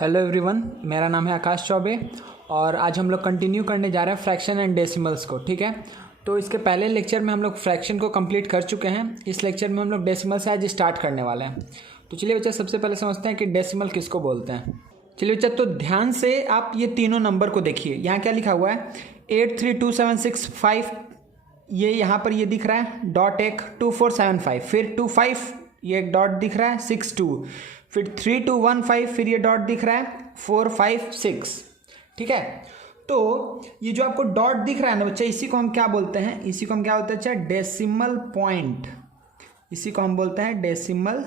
Hello everyone, मेरा नाम है आकाश चौबे और आज हम लोग कंटिन्यू करने जा रहे हैं फ्रैक्शन एंड डेसिमल्स को। ठीक है, तो इसके पहले लेक्चर में हम लोग फ्रैक्शन को कंप्लीट कर चुके हैं। इस लेक्चर में हम लोग डेसिमल से आज स्टार्ट करने वाले हैं। तो चलिए बच्चा, सबसे पहले समझते हैं कि डेसिमल किसको बोलते हैं। चलिए बच्चा, तो ध्यान से आप ये तीनों नंबर को देखिए। यहाँ क्या लिखा हुआ है 832765, ये यहाँ पर ये दिख रहा है डॉट एक 2475, फिर 25 ये एक डॉट दिख रहा है 62, फिर 3215, फिर ये डॉट दिख रहा है 456। ठीक है, तो ये जो आपको डॉट दिख रहा है ना बच्चा, इसी को हम क्या बोलते हैं? इसी को हम क्या बोलते हैं बच्चा? Decimal point. इसी को हम बोलते हैं डेसिमल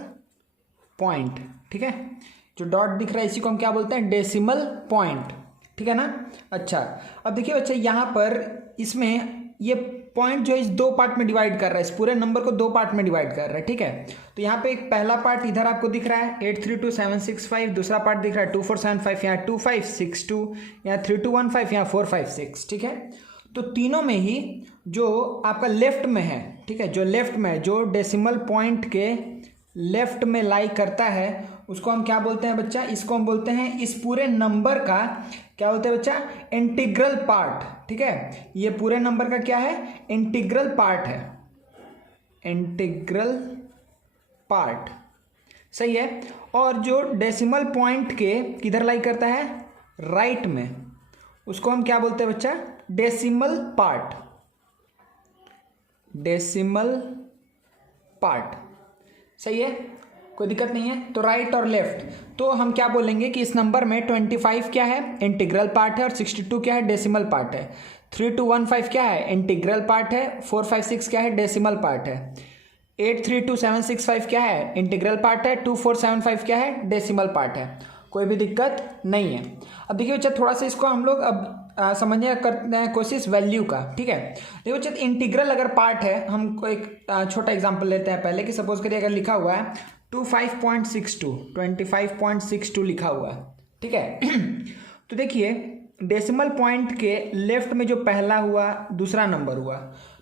पॉइंट। ठीक है, जो डॉट दिख रहा है इसी को हम क्या बोलते हैं? Decimal point. ठीक है ना। अच्छा, अब देखिए बच्चा, यहाँ पर इसमें ये पॉइंट जो है इस दो पार्ट में डिवाइड कर रहा है, इस पूरे नंबर को दो पार्ट में डिवाइड कर रहा है। ठीक है, तो यहाँ पे एक पहला पार्ट इधर आपको दिख रहा है 832765, दूसरा पार्ट दिख रहा है 2475, यहाँ 2562, यहाँ 3215, यहाँ 456। ठीक है, तो तीनों में ही जो आपका लेफ्ट में है, ठीक है, जो लेफ्ट में जो डेसिमल पॉइंट के लेफ्ट में लाई करता है उसको हम क्या बोलते हैं बच्चा? इसको हम बोलते हैं, इस पूरे नंबर का क्या बोलते हैं बच्चा? Integral part. ठीक है, ये पूरे नंबर का क्या है? इंटीग्रल पार्ट है, इंटीग्रल पार्ट। सही है। और जो डेसिमल पॉइंट के किधर लाई करता है? राइट में, उसको हम क्या बोलते हैं बच्चा? Decimal part, decimal part. सही है, कोई दिक्कत नहीं है। तो राइट और लेफ्ट, तो हम क्या बोलेंगे कि इस नंबर में 25 क्या है? इंटीग्रल पार्ट है, और 62 क्या है? डेसिमल पार्ट है। 3215 क्या है? इंटीग्रल पार्ट है। 456 क्या है? डेसिमल पार्ट है। 832765 क्या है? इंटीग्रल पार्ट है। 2475 क्या है? डेसिमल पार्ट है। कोई भी दिक्कत नहीं है। अब देखिए बच्चा, थोड़ा सा इसको हम लोग अब समझने करते हैं कोशिश वैल्यू का। ठीक है, देखो बच्चा, इंटीग्रल अगर पार्ट है, हम एक छोटा एग्जांपल लेते हैं पहले, कि सपोज करिए अगर लिखा हुआ है 25.62 लिखा हुआ है। ठीक है तो देखिए, डेसिमल पॉइंट के लेफ्ट में जो पहला हुआ, दूसरा नंबर हुआ,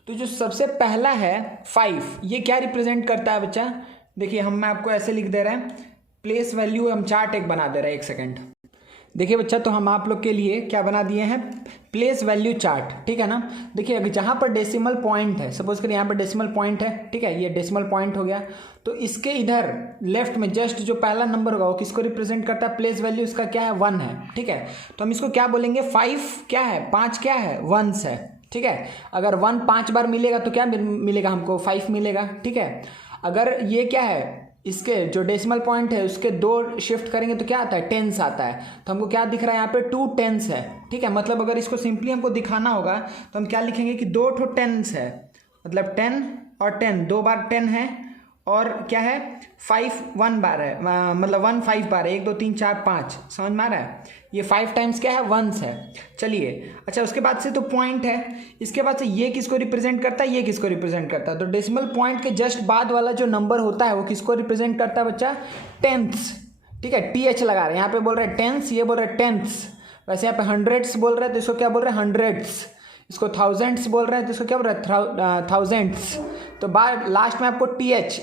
तो जो सबसे पहला है 5, ये क्या रिप्रेजेंट करता है बच्चा? देखिए, हम आपको ऐसे लिख दे रहे हैं, प्लेस वैल्यू हम चार्ट एक बना दे रहे हैं। एक सेकेंड देखिए बच्चा, तो हम आप लोग के लिए क्या बना दिए हैं? Place value chart. ठीक है ना। देखिए, अगर जहाँ पर डेसिमल पॉइंट है, सपोज करिए यहाँ पर डेसिमल पॉइंट है, ठीक है, ये डेसिमल पॉइंट हो गया, तो इसके इधर लेफ्ट में जस्ट जो पहला नंबर होगा वो किसको रिप्रेजेंट करता है? प्लेस वैल्यू इसका क्या है? 1 है। ठीक है, तो हम इसको क्या बोलेंगे? 5 क्या है? 5 क्या है? 1s है। ठीक है, अगर 1 5 बार मिलेगा तो क्या मिलेगा हमको? 5 मिलेगा। ठीक है, अगर ये क्या है, इसके जो डेसिमल पॉइंट है उसके 2 शिफ्ट करेंगे तो क्या आता है? 10s आता है। तो हमको क्या दिख रहा है यहाँ पे? 2 10s है। ठीक है, मतलब अगर इसको सिंपली हमको दिखाना होगा तो हम क्या लिखेंगे कि 2 10s है, मतलब 10 और 10, 2 बार 10 है, और क्या है? 5 1 बार है, मतलब 1 5 बार है, 1 2 3 4 5। समझ में आ रहा है? ये 5 टाइम्स क्या है? 1s है। चलिए, अच्छा, उसके बाद से तो पॉइंट है, इसके बाद से ये किसको रिप्रेजेंट करता है? ये किसको रिप्रेजेंट करता है? तो डेसिमल पॉइंट के जस्ट बाद वाला जो नंबर होता है वो किसको रिप्रेजेंट करता है बच्चा? 10s। ठीक है, TH लगा रहे हैं, यहाँ पे बोल रहे हैं 10s, ये बोल रहे हैं 10s। वैसे यहाँ पे 100s बोल रहे हैं तो इसको क्या बोल रहे हैं? 100s। इसको 1000s बोल रहे हैं तो इसको क्या बोल रहे हैं? 1000s। तो बाद लास्ट में आपको TH,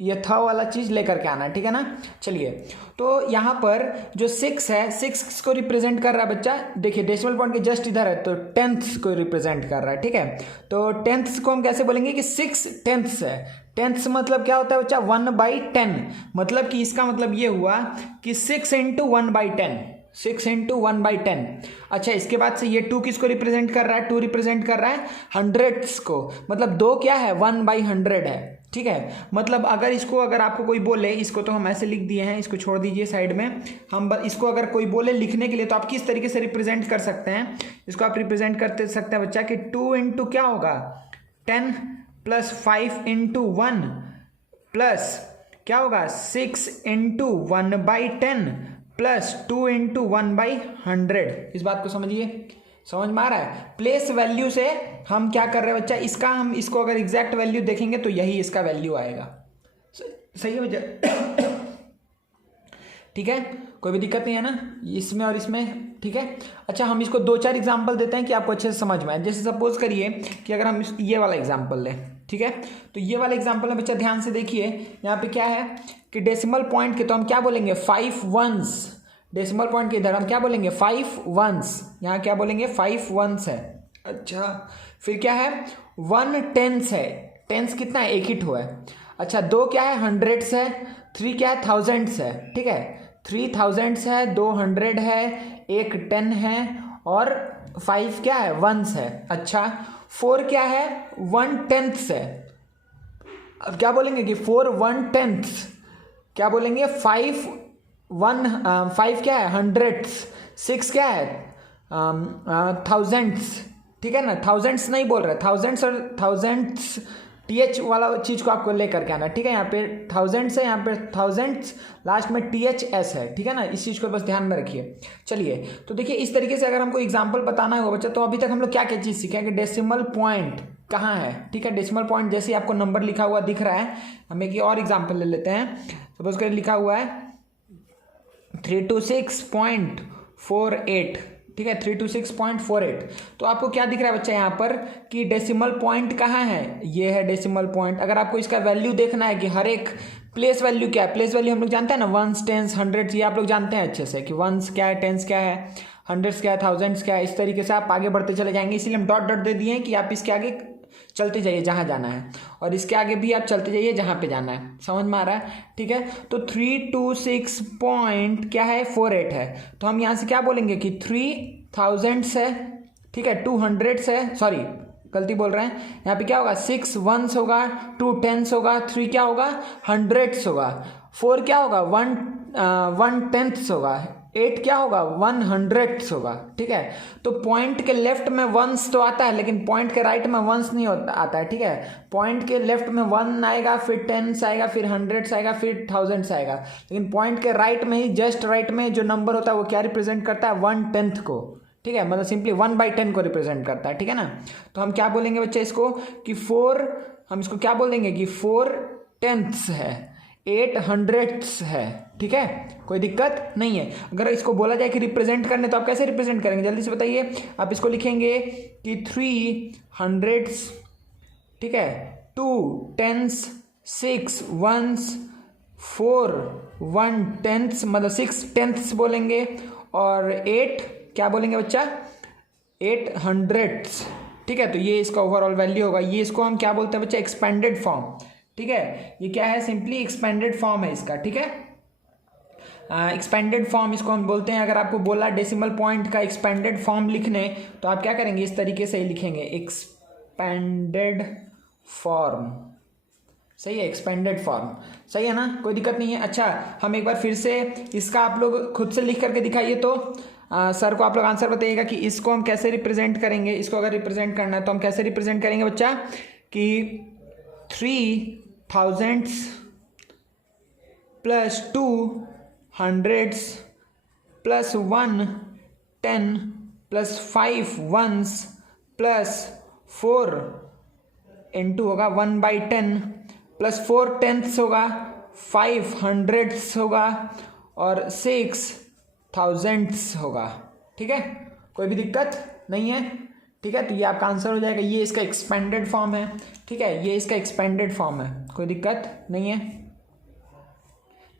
ये था वाला चीज़ लेकर के आना है। ठीक है ना। चलिए, तो यहाँ पर जो 6 है, 6 किसको रिप्रेजेंट कर रहा है बच्चा? देखिए, डेसिमल पॉइंट के जस्ट इधर है तो 10th को रिप्रेजेंट कर रहा है। ठीक है, तो 10th को हम कैसे बोलेंगे कि 6 10ths है। 10ths मतलब क्या होता है बच्चा? 1/10, मतलब कि इसका मतलब ये हुआ कि 6 × 1/10, 6 × 1/10। अच्छा, इसके बाद से ये 2 किसको रिप्रेजेंट कर रहा है? 2 रिप्रेजेंट कर रहा है 100s को, मतलब 2 क्या है? 1/100 है। ठीक है, मतलब अगर इसको अगर आपको कोई बोले, इसको तो हम ऐसे लिख दिए हैं, इसको छोड़ दीजिए साइड में। हम इसको अगर कोई बोले लिखने के लिए तो आप किस तरीके से रिप्रेजेंट कर सकते हैं? इसको आप रिप्रेजेंट करते सकते हैं बच्चा कि 2 × क्या होगा? 10 + 5 × 1 प्लस क्या होगा? 6 × 1/10 प्लस 2 × 1/100। इस बात को समझिए, समझ में आ रहा है? प्लेस वैल्यू से हम क्या कर रहे हैं बच्चा? इसका हम इसको अगर एग्जैक्ट वैल्यू देखेंगे तो यही इसका वैल्यू आएगा। सही है बच्चा? ठीक है, कोई भी दिक्कत नहीं है ना इसमें और इसमें? ठीक है, अच्छा, हम इसको 2-4 एग्जांपल देते हैं कि आपको अच्छे से समझ में आए। जैसे सपोज करिए कि अगर हम ये वाला एग्जांपल लें, ठीक है, तो ये वाला एग्जांपल में बच्चा ध्यान से देखिए, यहाँ पे क्या है कि डेसिमल पॉइंट के तो हम क्या बोलेंगे? 5 1s, डेसिमल पॉइंट के इधर हम क्या बोलेंगे 5 वंस, यहाँ क्या बोलेंगे 5 वंस है। अच्छा फिर क्या है 1 टेंस है, टेंस कितना है, एक ही ठो है। अच्छा 2 क्या है हंड्रेड्स है, 3 क्या है थाउजेंड्स है, ठीक है 3 थाउजेंड्स है, 2 हंड्रेड है, 1 10 है और 5 क्या है वंस है। अच्छा 4 क्या है 1 टेंथ्स है। अब क्या बोलेंगे कि 4 1 टेंथ्स, क्या बोलेंगे 5 क्या है हंड्रेड्स, 6 क्या है थाउजेंड्स, ठीक है ना, थाउजेंड्स नहीं बोल रहे, थाउजेंड्स और थाउजेंड्स टीएच वाला चीज़ को आपको लेकर के आना, ठीक है। यहाँ पे थाउजेंड्स है, यहाँ पे थाउजेंड्स, लास्ट में THS है, ठीक है ना, इस चीज़ को बस ध्यान में रखिए। चलिए तो देखिए इस तरीके से अगर हमको एग्जाम्पल बताना होगा बच्चा, तो अभी तक हम लोग क्या क्या चीज़ सीखे कि डेसिमल पॉइंट कहाँ है, ठीक है। डेसिमल पॉइंट जैसे आपको नंबर लिखा हुआ दिख रहा है, हम एक और एग्जाम्पल ले लेते हैं। सपोज कर लिखा हुआ है 326.48, ठीक है 326.48। तो आपको क्या दिख रहा है बच्चा यहाँ पर कि डेसिमल पॉइंट कहाँ है, ये है डेसिमल पॉइंट। अगर आपको इसका वैल्यू देखना है कि हर एक प्लेस वैल्यू क्या है, प्लेस वैल्यू हम लोग जानते हैं ना, वंस टेंस हंड्रेड्स, ये आप लोग जानते हैं अच्छे से कि वंस क्या है, टेंस क्या है, हंड्रेड्स क्या है, थाउजेंड्स क्या है। इस तरीके से आप आगे बढ़ते चले जाएंगे, इसीलिए हम डॉट डॉट दे दिए हैं कि आप इसके आगे चलते जाइए जहाँ जाना है, और इसके आगे भी आप चलते जाइए जहाँ पे जाना है। समझ में आ रहा है, ठीक है। तो 326 पॉइंट क्या है 48 है, तो हम यहाँ से क्या बोलेंगे कि 3000 है, ठीक है 200 है, सॉरी गलती बोल रहे हैं, यहाँ पे क्या होगा 6 वंस होगा, 2 टेंस होगा, 3 क्या होगा हंड्रेड्स होगा, 4 क्या होगा 1 टेंथ्स होगा, 8 क्या होगा 1 हंड्रेड्स होगा, ठीक है। तो पॉइंट के लेफ्ट में वंस तो आता है, लेकिन पॉइंट के राइट में वंस नहीं आता है, ठीक है। पॉइंट के लेफ्ट में 1 आएगा, फिर टेंस आएगा, फिर हंड्रेड्स आएगा, फिर थाउजेंड्स आएगा, लेकिन पॉइंट के राइट में ही जस्ट राइट में जो नंबर होता है वो क्या रिप्रेजेंट करता है 1 टेंथ को, ठीक है, मतलब सिंपली 1/10 को रिप्रेजेंट करता है, ठीक है ना। तो हम क्या बोलेंगे बच्चे इसको कि 4, हम इसको क्या बोल देंगे कि 4 टेंथ्स है, 8 हंड्रेड्स है, ठीक है, कोई दिक्कत नहीं है। अगर इसको बोला जाए कि रिप्रेजेंट करने, तो आप कैसे रिप्रेजेंट करेंगे जल्दी से बताइए। आप इसको लिखेंगे कि 3 हंड्रेड्स, ठीक है, 2 टेंस, 6 वंस, 4 1 टेंथ्स, मतलब 6 टेंथ्स बोलेंगे, और 8 क्या बोलेंगे बच्चा 8 हंड्रेड्स, ठीक है। तो ये इसका ओवरऑल वैल्यू होगा। ये इसको हम क्या बोलते हैं बच्चा एक्सपेंडेड फॉर्म, ठीक है, ये क्या है सिंपली एक्सपेंडेड फॉर्म है इसका, ठीक है। एक्सपेंडेड फॉर्म इसको हम बोलते हैं। अगर आपको बोला डेसिमल पॉइंट का एक्सपेंडेड फॉर्म लिखने, तो आप क्या करेंगे इस तरीके से ही लिखेंगे एक्सपेंडेड फॉर्म, सही है, एक्सपेंडेड फॉर्म, सही है ना, कोई दिक्कत नहीं है। अच्छा हम एक बार फिर से इसका आप लोग खुद से लिख करके दिखाइए, तो सर को आप लोग आंसर बताइएगा कि इसको हम कैसे रिप्रेजेंट करेंगे। इसको अगर रिप्रेजेंट करना है तो हम कैसे रिप्रेजेंट करेंगे बच्चा कि 3000 plus 2 hundreds plus 1 10 plus 5 ones plus 4 into होगा 1/10 प्लस 4 टेंथ्स होगा, 5 हंड्रेड्स होगा और 6 थाउजेंड्स होगा, ठीक है, कोई भी दिक्कत नहीं है, ठीक है। तो ये आपका आंसर हो जाएगा, ये इसका एक्सपेंडेड फॉर्म है, ठीक है, ये इसका एक्सपेंडेड फॉर्म है, कोई दिक्कत नहीं है,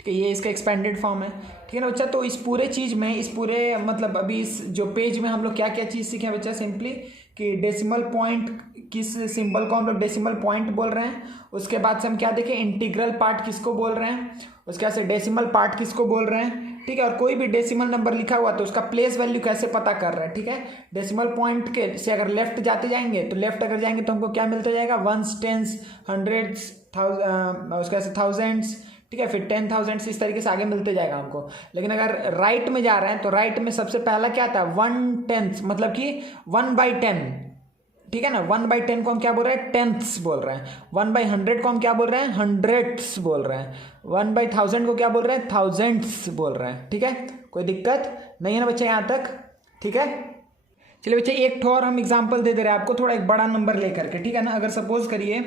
ठीक है, ये इसका एक्सपेंडेड फॉर्म है, ठीक है ना बच्चा। तो इस पूरे चीज़ में, इस पूरे मतलब अभी इस जो पेज में हम लोग क्या क्या चीज़ सीखे बच्चा, सिंपली कि डेसिमल पॉइंट किस सिंबल को हम लोग डेसिमल पॉइंट बोल रहे हैं, उसके बाद से हम क्या देखें इंटीग्रल पार्ट किसको बोल रहे हैं, उसके बाद से डेसिमल पार्ट किसको बोल रहे हैं, ठीक है, और कोई भी डेसिमल नंबर लिखा हुआ तो उसका प्लेस वैल्यू कैसे पता कर रहे हैं, ठीक है। डेसिमल पॉइंट के से अगर लेफ्ट जाते जाएंगे, तो लेफ्ट अगर जाएंगे तो हमको क्या मिलता जाएगा वंस टेंस हंड्रेड्स उसके बाद थाउजेंड्स, ठीक है, फिर 10,000 इस तरीके से आगे मिलते जाएगा हमको। लेकिन अगर राइट में जा रहे हैं तो राइट में सबसे पहला क्या आता है 1/10, मतलब कि 1/10, ठीक है ना। 1/10 को हम क्या बोल रहे हैं टेंथ्स बोल रहे हैं, 1/100 को हम क्या बोल रहे हैं हंड्रेड्स बोल रहे हैं, 1/1000 को क्या बोल रहे हैं थाउजेंड्स बोल रहे हैं, ठीक है, कोई दिक्कत नहीं है ना बच्चा यहाँ तक, ठीक है। चलिए बच्चे एक ठो और हम एग्जाम्पल दे रहे हैं आपको, थोड़ा एक बड़ा नंबर लेकर के, ठीक है ना। अगर सपोज करिए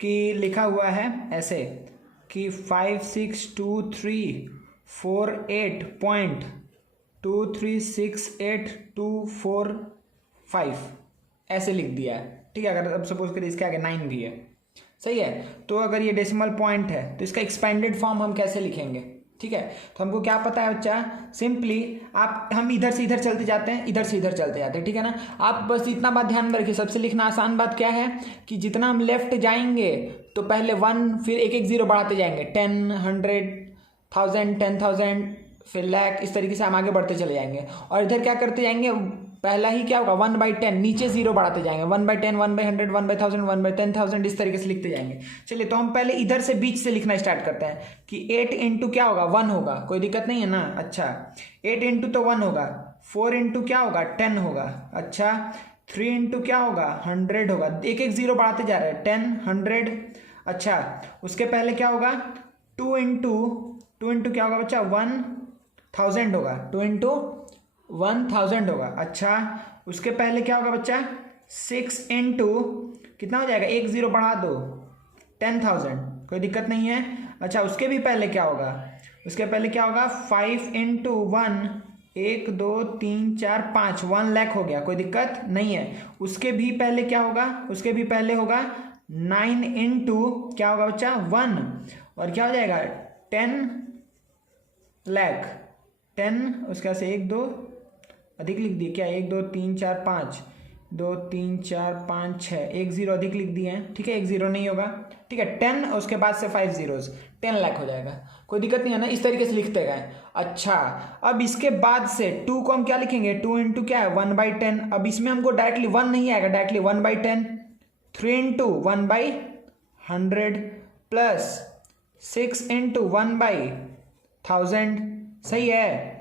कि लिखा हुआ है ऐसे कि 562348.2368245 ऐसे लिख दिया है, ठीक है। अगर अब सपोज करिए इसके आगे 9 भी है, सही है। तो अगर ये डेसिमल पॉइंट है तो इसका एक्सपेंडेड फॉर्म हम कैसे लिखेंगे, ठीक है। तो हमको क्या पता है बच्चा, सिंपली हम इधर से इधर चलते जाते हैं, इधर से इधर चलते जाते हैं, ठीक है ना। आप बस इतना बात ध्यान में रखिए, सबसे लिखना आसान बात क्या है कि जितना हम लेफ्ट जाएंगे तो पहले 1, फिर एक एक जीरो बढ़ाते जाएंगे, 10, 100,000, 10,000, फिर लाख, इस तरीके से हम आगे बढ़ते चले जाएंगे। और इधर क्या करते जाएंगे, पहला ही क्या होगा 1/10, नीचे जीरो बढ़ाते जाएंगे, 1/10, 1/100, 1/1000, 1/10,000, इस तरीके से लिखते जाएंगे। चलिए तो हम पहले इधर से बीच से लिखना स्टार्ट करते हैं कि 8 इंटू क्या होगा 1 होगा, कोई दिक्कत नहीं है ना। अच्छा 8 इंटू तो 1 होगा, 4 इंटू क्या होगा 10 होगा, अच्छा 3 इंटू क्या होगा 100 होगा, एक एक जीरो बढ़ाते जा रहे हैं, 10, 100। अच्छा उसके पहले क्या होगा 2 इंटू क्या होगा बच्चा 1000 होगा, 2 इंटू 1000 होगा। अच्छा उसके पहले क्या होगा बच्चा 6 इंटू कितना हो जाएगा, एक जीरो बढ़ा दो 10,000, कोई दिक्कत नहीं है। अच्छा उसके भी पहले क्या होगा, उसके पहले क्या होगा 5 इंटू 1, 1 2 3 4 5, 1 लाख हो गया, कोई दिक्कत नहीं है। उसके भी पहले क्या होगा, उसके भी पहले होगा 9 इंटू क्या होगा बच्चा 1, और क्या हो जाएगा 10 लाख, 10, उसके बाद से 1 2 अधिक लिख दिए क्या, 1 2 3 4 5, 2 3 4 5 6, एक जीरो अधिक लिख दिए हैं, ठीक है, एक जीरो नहीं होगा, ठीक है 10, और उसके बाद से 5 zeros, 10 लाख हो जाएगा, कोई दिक्कत नहीं है ना, इस तरीके से लिखते गए। अच्छा अब इसके बाद से 2 को हम क्या लिखेंगे, 2 इंटू क्या है 1/10, अब इसमें हमको डायरेक्टली 1 नहीं आएगा, डायरेक्टली 1/10, 3 इंटू 1/100 प्लस 6 इंटू 1/1000, सही है।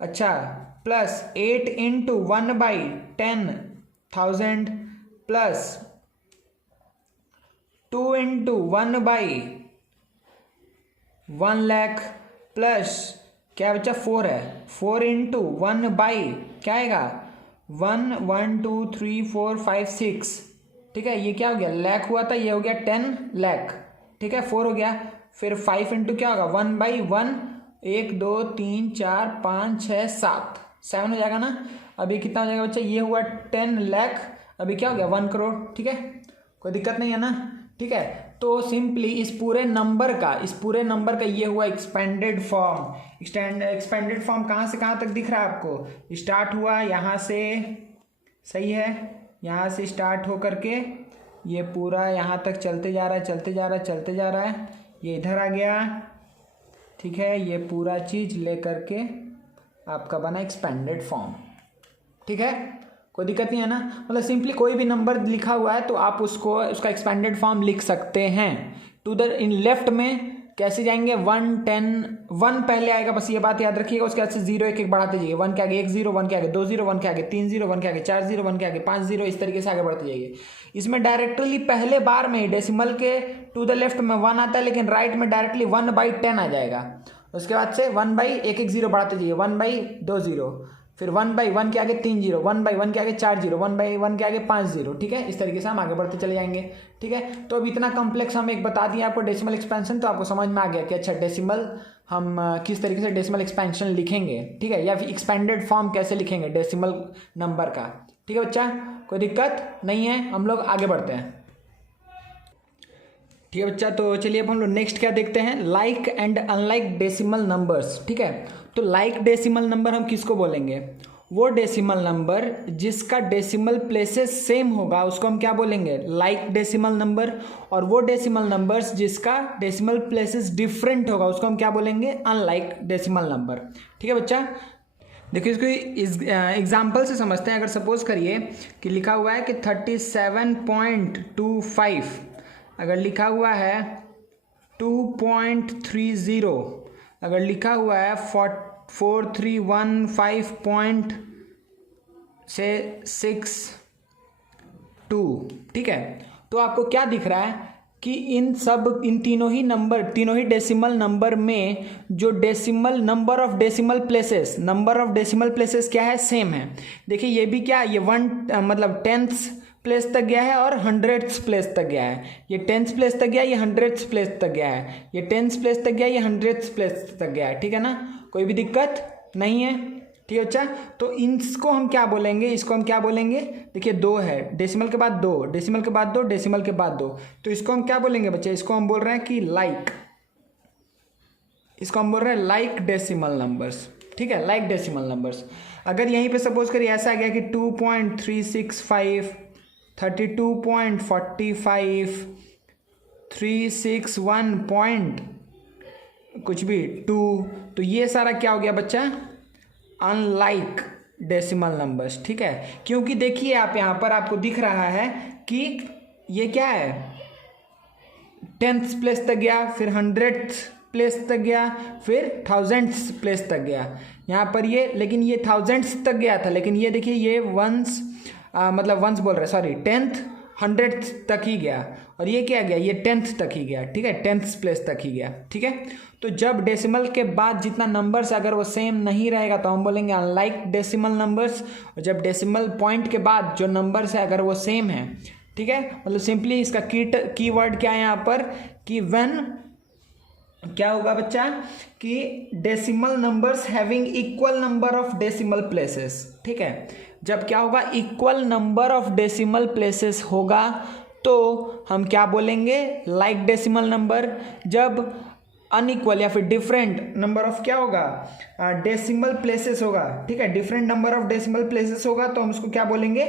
अच्छा plus 8 into 1/10,000 plus 2 into 1/1 lakh plus क्या बच्चा 4 है, 4 इंटू 1/ क्या आएगा 1 1 2 3 4 5 6, ठीक है, ये क्या हो गया लाख हुआ था, ये हो गया 10 लाख, ठीक है 4 हो गया। फिर 5 इंटू क्या होगा 1/1, 1 2 3 4 5 6 7, 7 हो जाएगा ना। अभी कितना हो जाएगा बच्चा, ये हुआ 10 लाख, अभी क्या हो गया 1 करोड़, ठीक है, कोई दिक्कत नहीं है ना, ठीक है। तो सिंपली इस पूरे नंबर का ये हुआ एक्सपेंडेड फॉर्म। एक्सपेंडेड फॉर्म कहाँ से कहाँ तक दिख रहा है आपको, स्टार्ट हुआ यहाँ से, सही है, यहाँ से स्टार्ट हो करके ये पूरा यहाँ तक चलते जा रहा है, चलते जा रहा है, चलते जा रहा है, ये इधर आ गया, ठीक है, ये पूरा चीज़ ले करके आपका बना एक्सपेंडेड फॉर्म, ठीक है, कोई दिक्कत नहीं है ना। मतलब सिंपली कोई भी नंबर लिखा हुआ है तो आप उसका एक्सपेंडेड फॉर्म लिख सकते हैं। टू द इन लेफ्ट में कैसे जाएंगे, 1 10 1 पहले आएगा, बस ये बात याद रखिएगा, उसके बाद से जीरो एक एक बढ़ाते जाइए, 1 के आगे 1 0, 1 के आगे 2 0, 1 के आगे 3 0, 1 के आगे 4 0, 1 के आगे 5 0, इस तरीके से आगे बढ़ते जाइए। इसमें डायरेक्टली पहले बार में ही डेसिमल के टू द लेफ्ट में 1 आता है, लेकिन राइट में डायरेक्टली 1/10 आ जाएगा। उसके बाद से 1/1 1 0 बढ़ाते जाइए, 1/2 0, फिर 1/1 के आगे 3 0, 1/1 के आगे 4 0, 1/1 के आगे 5 0, ठीक है, इस तरीके से हम आगे बढ़ते चले जाएंगे, ठीक है। तो अब इतना कॉम्प्लेक्स हम एक बता दिए आपको डेसिमल एक्सपेंशन, तो आपको समझ में आ गया कि अच्छा डेसिमल हम किस तरीके से डेसिमल एक्सपेंशन लिखेंगे, ठीक है, या फिर एक्सपेंडेड फॉर्म कैसे लिखेंगे डेसिमल नंबर का, ठीक है बच्चा, कोई दिक्कत नहीं है, हम लोग आगे बढ़ते हैं, ठीक है बच्चा। तो चलिए अब हम लोग नेक्स्ट क्या देखते हैं, like and unlike decimal numbers, ठीक है। तो लाइक डेसिमल नंबर हम किसको बोलेंगे, वो डेसिमल नंबर जिसका डेसिमल प्लेसेस सेम होगा उसको हम क्या बोलेंगे, लाइक डेसिमल नंबर, और वो डेसिमल नंबर्स जिसका डेसिमल प्लेसेस डिफरेंट होगा उसको हम क्या बोलेंगे, अनलाइक डेसिमल नंबर, ठीक है बच्चा। देखिए इसको इस एग्जाम्पल से समझते हैं। अगर सपोज करिए कि लिखा हुआ है कि 37.25, अगर लिखा हुआ है 2.30, अगर लिखा हुआ है 4315.62, ठीक है। तो आपको क्या दिख रहा है कि इन तीनों ही डेसिमल नंबर में जो decimal number of decimal places क्या है, सेम है। देखिए ये भी क्या, ये 1 मतलब 10th प्लेस तक गया है और 100th प्लेस तक गया है, ये 10th प्लेस तक गया, ये 100th प्लेस तक गया है, ये 10th प्लेस तक गया, ये 100th प्लेस तक गया है, ठीक है ना, कोई भी दिक्कत नहीं है, ठीक है बच्चा। तो इसको हम क्या बोलेंगे, इसको हम क्या बोलेंगे, देखिए 2 है, डेसिमल के बाद 2, डेसिमल के बाद 2, डेसिमल के बाद 2, तो इसको हम क्या बोलेंगे बच्चा, इसको हम बोल रहे हैं कि लाइक, इसको हम बोल रहे हैं लाइक डेसिमल नंबर्स, ठीक है, लाइक डेसिमल नंबर्स। अगर यहीं पे सपोज करिए ऐसा आ गया कि 2.365, 32.45, 361 पॉइंट कुछ भी 2, तो ये सारा क्या हो गया बच्चा, अनलाइक डेसिमल नंबर्स, ठीक है। क्योंकि देखिए आप यहाँ पर आपको दिख रहा है कि ये क्या है, 10th प्लेस तक गया, फिर 100th प्लेस तक गया, फिर 1000th प्लेस तक गया यहाँ पर ये, लेकिन ये 1000th तक गया था, लेकिन ये देखिए ये वंस मतलब वंस बोल रहे हैं, सॉरी 10th 100th तक ही गया, और ये क्या गया, ये 10th तक ही गया, ठीक है, 10th प्लेस तक ही गया, ठीक है। तो जब डेसिमल के बाद जितना नंबर्स अगर वो सेम नहीं रहेगा तो हम बोलेंगे अनलाइक डेसिमल नंबर्स, और जब डेसिमल पॉइंट के बाद जो नंबर्स है अगर वो सेम है, ठीक है, मतलब सिंपली इसका कीवर्ड क्या है यहाँ पर कि व्हेन क्या होगा बच्चा कि decimal numbers having equal number of decimal places, ठीक है, जब क्या होगा, equal number of decimal places होगा तो हम क्या बोलेंगे, लाइक डेसिमल नंबर। जब अनइक्वल या फिर डिफरेंट नंबर ऑफ क्या होगा, डेसिमल प्लेसेस होगा, ठीक है, different number of decimal places होगा तो हम उसको क्या बोलेंगे,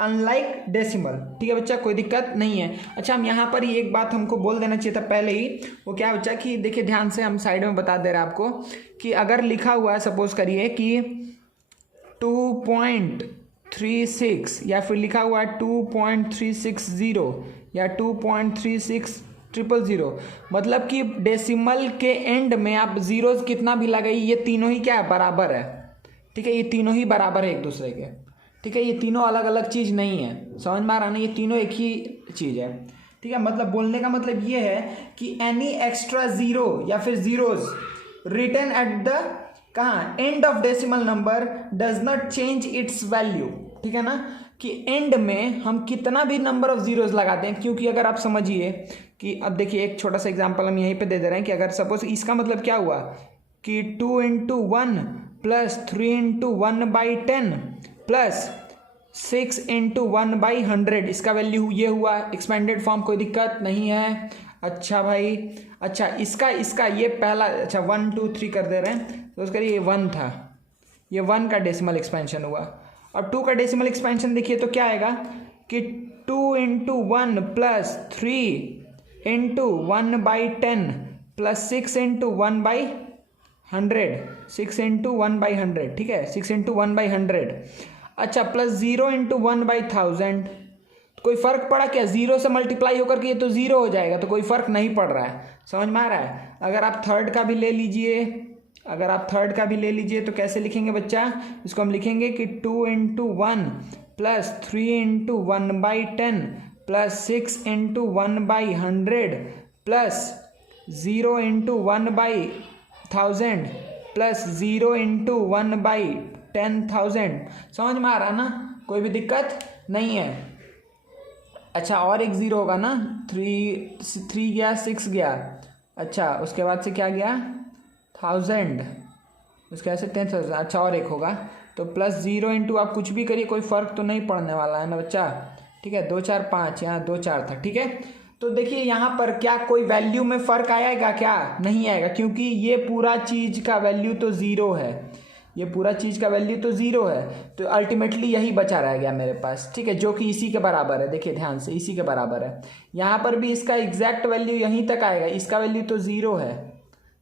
अनलाइक डेसिमल, ठीक है बच्चा, कोई दिक्कत नहीं है। अच्छा, हम यहाँ पर ही एक बात हमको बोल देना चाहिए था पहले ही, वो क्या बच्चा कि देखिए ध्यान से हम साइड में बता दे रहे हैं आपको कि अगर लिखा हुआ है सपोज करिए कि 2.36 या फिर लिखा हुआ है 2.360 या 2.36000, मतलब कि डेसिमल के एंड में आप जीरोज कितना भी लगाइए ये तीनों ही क्या है, बराबर है, ठीक है, ये तीनों ही बराबर है एक दूसरे के, ठीक है, ये तीनों अलग अलग चीज़ नहीं है, समझ में आ रहा ना, ये तीनों एक ही चीज़ है, ठीक है। मतलब बोलने का मतलब ये है कि एनी एक्स्ट्रा जीरो या फिर जीरोज रिटन एट द कहाँ, end of decimal number does not change it's value, ठीक है ना, कि एंड में हम कितना भी नंबर ऑफ जीरोज लगाते हैं, क्योंकि अगर आप समझिए कि अब देखिए एक छोटा सा एग्जांपल हम यहीं पे दे दे रहे हैं कि अगर सपोज इसका मतलब क्या हुआ कि 2 × 1 प्लस 3 × 1/10 प्लस 6 × 1/100, इसका वैल्यू ये हुआ, एक्सपेंडेड फॉर्म, कोई दिक्कत नहीं है। अच्छा भाई, अच्छा इसका ये पहला, अच्छा 1 2 3 कर दे रहे हैं, तो उसका ये 1 था, ये 1 का डेसिमल एक्सपेंशन हुआ। अब 2 का डेसिमल एक्सपेंशन देखिए तो क्या आएगा कि 2 × 1 प्लस 3 × 1/10 प्लस 6 × 1/100, 6 × 1/100, ठीक है, 6 × 1/100। अच्छा, प्लस 0 × 1/1000, कोई फर्क पड़ा क्या, जीरो से मल्टीप्लाई होकर के ये तो जीरो हो जाएगा, तो कोई फर्क नहीं पड़ रहा है, समझ में आ रहा है। अगर आप थर्ड का भी ले लीजिए, तो कैसे लिखेंगे बच्चा, इसको हम लिखेंगे कि 2 × 1 प्लस 3 × 1/10 प्लस 6 × 1/100 प्लस 0 × 1/1000 प्लस 0 × 1/10,000, समझ में आ रहा ना, कोई भी दिक्कत नहीं है। अच्छा, और एक जीरो होगा ना, 3 गया, 6 गया, अच्छा उसके बाद से क्या गया 1000, उसके बाद से 10,000, अच्छा और एक होगा, तो प्लस 0 × आप कुछ भी करिए कोई फ़र्क तो नहीं पड़ने वाला है ना बच्चा, ठीक है। 2 4 5, यहाँ 2 4 था, ठीक है। तो देखिए यहाँ पर क्या कोई वैल्यू में फ़र्क आएगा क्या, नहीं आएगा, क्योंकि ये पूरा चीज़ का वैल्यू तो ज़ीरो है, ये पूरा चीज़ का वैल्यू तो ज़ीरो है, तो अल्टीमेटली यही बचा रह गया मेरे पास, ठीक है, जो कि इसी के बराबर है, देखिए ध्यान से, इसी के बराबर है। यहाँ पर भी इसका एग्जैक्ट वैल्यू यहीं तक आएगा, इसका वैल्यू तो ज़ीरो है,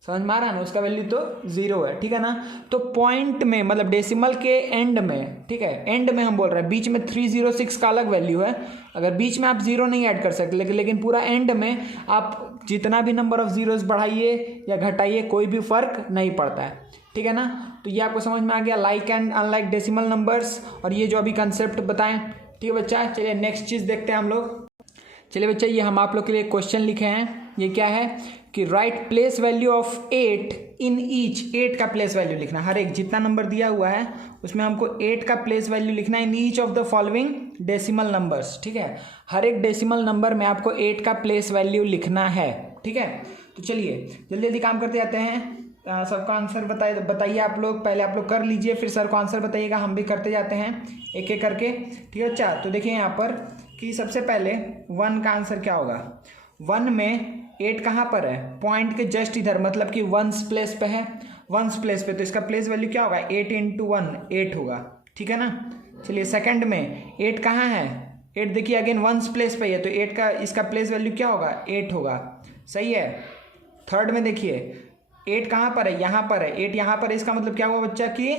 समझ में आ रहा है ना, उसका वैल्यू तो ज़ीरो है, ठीक है ना। तो पॉइंट में मतलब डेसिमल के एंड में, ठीक है, एंड में हम बोल रहे हैं, बीच में 306 का अलग वैल्यू है, अगर बीच में आप जीरो नहीं ऐड कर सकते, लेकिन पूरा एंड में आप जितना भी नंबर ऑफ जीरोस बढ़ाइए या घटाइए कोई भी फ़र्क नहीं पड़ता है, ठीक है ना। तो ये आपको समझ में आ गया, like and unlike decimal numbers, और ये जो अभी कंसेप्ट बताएं, ठीक है बच्चा। चलिए नेक्स्ट चीज़ देखते हैं हम लोग। चलिए बच्चा, ये हम आप लोग के लिए क्वेश्चन लिखे हैं, ये क्या है कि right place value of 8 in each, 8 का प्लेस वैल्यू लिखना, हर एक जितना नंबर दिया हुआ है उसमें हमको 8 का प्लेस वैल्यू लिखना है in each of the following decimal numbers, ठीक है, हर एक डेसिमल नंबर में आपको 8 का प्लेस वैल्यू लिखना है, ठीक है। तो चलिए जल्दी जल्दी काम करते जाते हैं, सबका आंसर बताइए आप लोग, पहले आप लोग कर लीजिए फिर सर को आंसर बताइएगा, हम भी करते जाते हैं एक एक करके, ठीक है बच्चा। तो देखिए यहाँ पर कि सबसे पहले 1 का आंसर क्या होगा, 1 में 8 कहाँ पर है, पॉइंट के जस्ट इधर, मतलब कि वंस प्लेस पे है, वंस प्लेस पे, तो इसका प्लेस वैल्यू क्या होगा, 8 इंटू 1 8 होगा, ठीक है ना। चलिए सेकंड में 8 कहाँ है, 8 देखिए अगेन वंस प्लेस पे है, तो 8 का इसका प्लेस वैल्यू क्या होगा, 8 होगा, सही है। थर्ड में देखिए 8 कहाँ पर है, यहाँ पर है, 8 यहाँ पर है, इसका मतलब क्या हुआ बच्चा कि,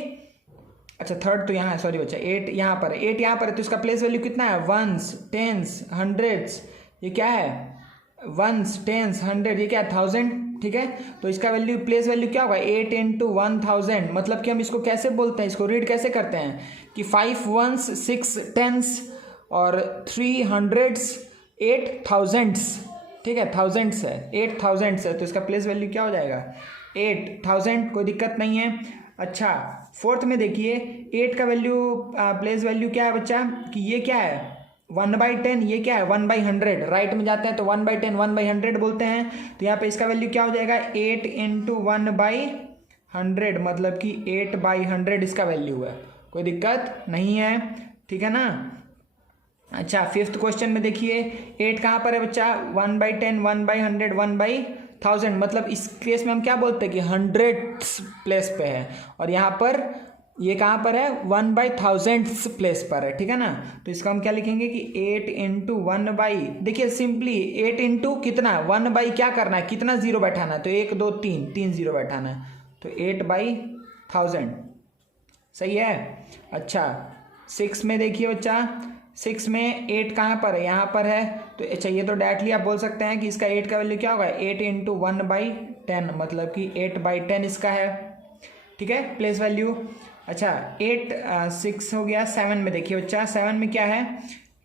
अच्छा थर्ड तो यहाँ है, सॉरी बच्चा, 8 यहाँ पर है, 8 यहाँ पर है, तो इसका प्लेस वैल्यू कितना है, वंस टेंस हंड्रेड्स, ये क्या है, वंस टेंस हंड्रेड, ये क्या है, 1000, ठीक है। तो इसका वैल्यू प्लेस वैल्यू क्या होगा, 8 इंटू 1000, मतलब कि हम इसको कैसे बोलते हैं, इसको रीड कैसे करते हैं कि 5 वंस 6 टेंस और 3 हंड्रेड्स 8 थाउजेंड्स, ठीक है, थाउजेंड्स है, 8 थाउजेंड्स है, तो इसका प्लेस वैल्यू क्या हो जाएगा, 8000, कोई दिक्कत नहीं है। अच्छा फोर्थ में देखिए 8 का वैल्यू प्लेस वैल्यू क्या है बच्चा कि ये क्या है 1/10, ये क्या है 1/100, राइट में जाते हैं तो 1/10 1/100 बोलते हैं, तो यहाँ पे इसका वैल्यू क्या हो जाएगा 8 इंटू 1/100, मतलब कि 8/100 इसका वैल्यू है, कोई दिक्कत नहीं है, ठीक है ना। अच्छा फिफ्थ क्वेश्चन में देखिए 8 कहाँ पर है बच्चा, 1/10 1/100 1/1000, मतलब इस केस में हम क्या बोलते हैं कि हंड्रेड्स प्लेस पे है, और यहाँ पर ये कहाँ पर है 1/1000 प्लेस पर है, ठीक है ना। तो इसका हम क्या लिखेंगे कि 8 इंटू 1/, देखिए सिंपली 8 इंटू कितना 1/, क्या करना है, कितना जीरो बैठाना है, तो 1 2 3 3 जीरो बैठाना है, तो 8/1000, सही है। अच्छा 6 में देखिए बच्चा, 6 में 8 कहाँ पर है, यहाँ पर है, तो अच्छा ये तो डायरेक्टली आप बोल सकते हैं कि इसका 8 का वैल्यू क्या होगा 8 इंटू 1/10, मतलब कि 8/10 इसका है, ठीक है प्लेस वैल्यू। अच्छा 8 6 हो गया। 7 में देखिए बच्चा, 7 में क्या है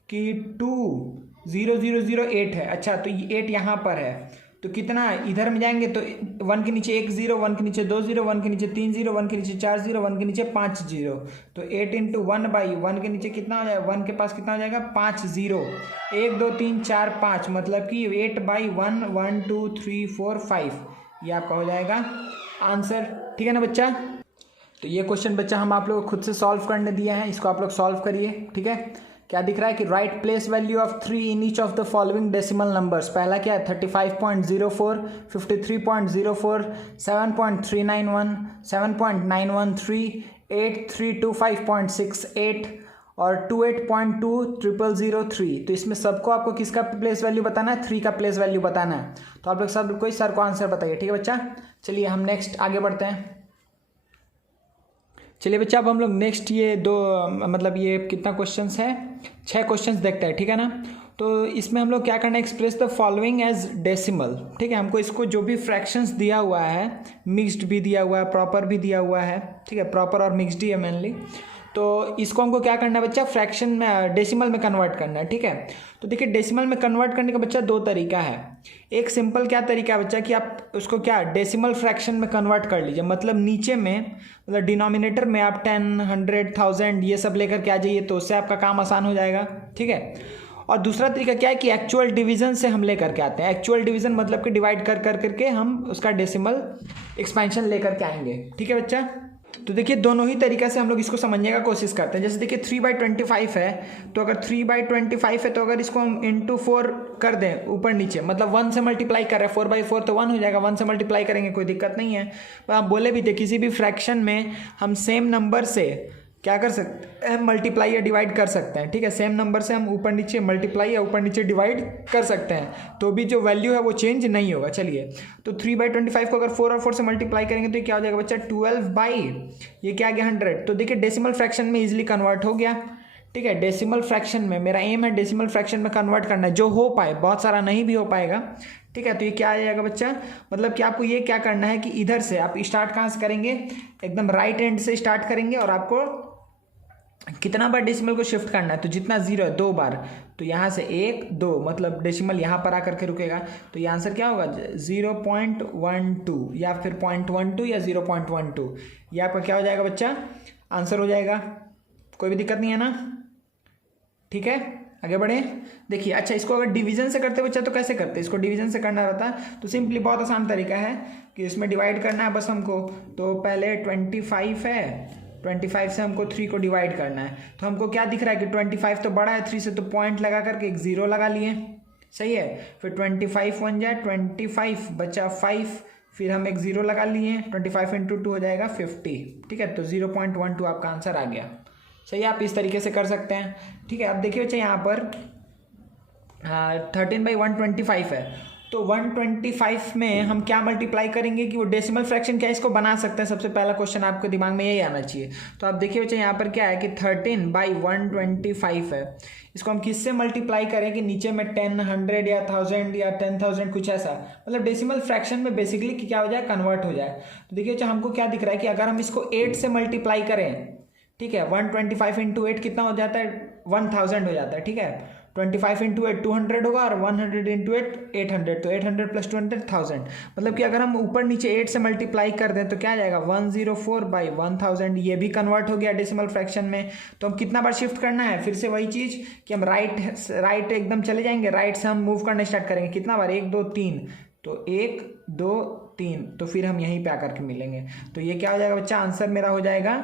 कि 200008 है, अच्छा तो 8 यहाँ पर है, तो कितना इधर में जाएंगे तो 1 के नीचे 1 0, 1 के नीचे 2 0, 1 के नीचे 3 0, 1 के नीचे 4 0, 1 के नीचे 5 0, तो 8 इंटू 1/1 के नीचे कितना हो जाएगा, 1 के पास कितना हो जाएगा 5 0, 1 2 3 4 5, मतलब कि 8/1 1 2 3 4 5, ये आपका हो जाएगा आंसर, ठीक है ना बच्चा। तो ये क्वेश्चन बच्चा हम आप लोग को खुद से सॉल्व करने दिया है, इसको आप लोग सॉल्व करिए, ठीक है। क्या दिख रहा है कि right place value of 3 in each of the following decimal numbers, पहला क्या है 35.04, 53.04, 7.391, 7.913, 8325.68 और 28.2003, तो इसमें सबको आपको किसका प्लेस वैल्यू बताना है, 3 का प्लेस वैल्यू बताना है, तो आप लोग सब कोई सर को आंसर बताइए, ठीक है बच्चा। चलिए हम नेक्स्ट आगे बढ़ते हैं। चलिए बच्चा अब हम लोग नेक्स्ट ये दो मतलब ये कितना क्वेश्चंस है, 6 क्वेश्चंस देखते हैं, ठीक है ना। तो इसमें हम लोग क्या करना है, express the following as decimal, ठीक है। हमको इसको जो भी फ्रैक्शंस दिया हुआ है, मिक्स्ड भी दिया हुआ है, प्रॉपर भी दिया हुआ है, ठीक है, प्रॉपर और मिक्स्ड ही है मेनली, तो इसको हमको क्या करना है बच्चा, फ्रैक्शन में डेसिमल में कन्वर्ट करना है, ठीक है। तो देखिए डेसिमल में कन्वर्ट करने का बच्चा 2 तरीका है। एक सिंपल क्या तरीका है बच्चा कि आप उसको क्या डेसिमल फ्रैक्शन में कन्वर्ट कर लीजिए, मतलब नीचे में मतलब डिनोमिनेटर में आप 10 100 1000 ये सब लेकर के आ जाइए, तो उससे आपका काम आसान हो जाएगा, ठीक है। और दूसरा तरीका क्या है कि एक्चुअल डिवीजन से हम लेकर के आते हैं, एक्चुअल डिवीजन मतलब कि डिवाइड कर करके हम उसका डेसिमल एक्सपेंशन लेकर के आएंगे, ठीक है बच्चा। तो देखिए दोनों ही तरीक़े से हम लोग इसको समझने का कोशिश करते हैं। जैसे देखिए 3/25 है, तो अगर 3/25 है तो अगर इसको हम इंटू 4 कर दें ऊपर नीचे, मतलब 1 से मल्टीप्लाई कर रहे हैं, 4/4 तो 1 हो जाएगा, 1 से मल्टीप्लाई करेंगे कोई दिक्कत नहीं है। पर आप बोले भी थे किसी भी फ्रैक्शन में हम सेम नंबर से क्या कर सकते हैं, मल्टीप्लाई या डिवाइड कर सकते हैं, ठीक है। सेम नंबर से हम ऊपर नीचे मल्टीप्लाई या ऊपर नीचे डिवाइड कर सकते हैं, तो भी जो वैल्यू है वो चेंज नहीं होगा। चलिए तो 3/25 को अगर 4 और 4 से मल्टीप्लाई करेंगे तो ये क्या हो जाएगा बच्चा 12 ये क्या आ गया 100। तो देखिए डेसिमल फ्रैक्शन में इजीली कन्वर्ट हो गया, ठीक है। डेसिमल फ्रैक्शन में मेरा एम है डेसिमल फ्रैक्शन में कन्वर्ट करना है, जो हो पाए, बहुत सारा नहीं भी हो पाएगा, ठीक है। तो ये क्या आ जाएगा बच्चा, मतलब कि आपको ये क्या करना है कि इधर से आप स्टार्ट कहाँ से करेंगे, एकदम राइट एंड से स्टार्ट करेंगे, और आपको कितना बार डेसिमल को शिफ्ट करना है, तो जितना 0 है 2 बार, तो यहाँ से 1 2 मतलब डेसिमल यहाँ पर आकर के रुकेगा, तो ये आंसर क्या होगा 0.12 या फिर 0.12 या 0.12, ये आपका क्या हो जाएगा बच्चा, आंसर हो जाएगा। कोई भी दिक्कत नहीं है ना, ठीक है। आगे बढ़े। देखिए अच्छा इसको अगर डिवीजन से करते बच्चा तो कैसे करते, इसको डिवीजन से करना रहता है तो सिंपली बहुत आसान तरीका है कि इसमें डिवाइड करना है बस हमको। तो पहले 25 है, 25 से हमको 3 को डिवाइड करना है, तो हमको क्या दिख रहा है कि 25 तो बड़ा है 3 से, तो पॉइंट लगा करके एक 0 लगा लिए, सही है। फिर 25 बन जाए 25 बचा 5, फिर हम एक 0 लगा लिए, 25 इंटू 2 हो जाएगा 50, ठीक है। तो 0.12 आपका आंसर आ गया। सही है, आप इस तरीके से कर सकते हैं, ठीक है। अब देखिए बच्चे यहाँ पर 13/125 है, तो 125 में हम क्या मल्टीप्लाई करेंगे कि वो डेसिमल फ्रैक्शन क्या इसको बना सकते हैं। सबसे पहला क्वेश्चन आपके दिमाग में यही आना चाहिए। तो आप देखिए बच्चे यहाँ पर क्या है कि 13/125 है, इसको हम किससे मल्टीप्लाई करें कि नीचे में 10, 100 या 1000 या 10,000 कुछ ऐसा, मतलब डेसिमल फ्रैक्शन में बेसिकली क्या हो जाए, कन्वर्ट हो जाए। तो देखिए बच्चे हमको क्या दिख रहा है कि अगर हम इसको 8 से मल्टीप्लाई करें, ठीक है, 125 इंटू 8 कितना हो जाता है, 1000 हो जाता है, ठीक है। 25 इंटू 8 200 होगा और 100 इंटू 8 800, तो 800 प्लस 200 1000। मतलब कि अगर हम ऊपर नीचे 8 से मल्टीप्लाई कर दें तो क्या आ जाएगा 104/1000, ये भी कन्वर्ट हो गया डेसिमल फ्रैक्शन में। तो हम कितना बार शिफ्ट करना है, फिर से वही चीज़ कि हम राइट एकदम चले जाएंगे, राइट से हम मूव करना स्टार्ट करेंगे। कितना बार, 1 2 3, तो 1 2 3, तो फिर हम यहीं पे आकर के मिलेंगे। तो ये क्या हो जाएगा बच्चा, आंसर मेरा हो जाएगा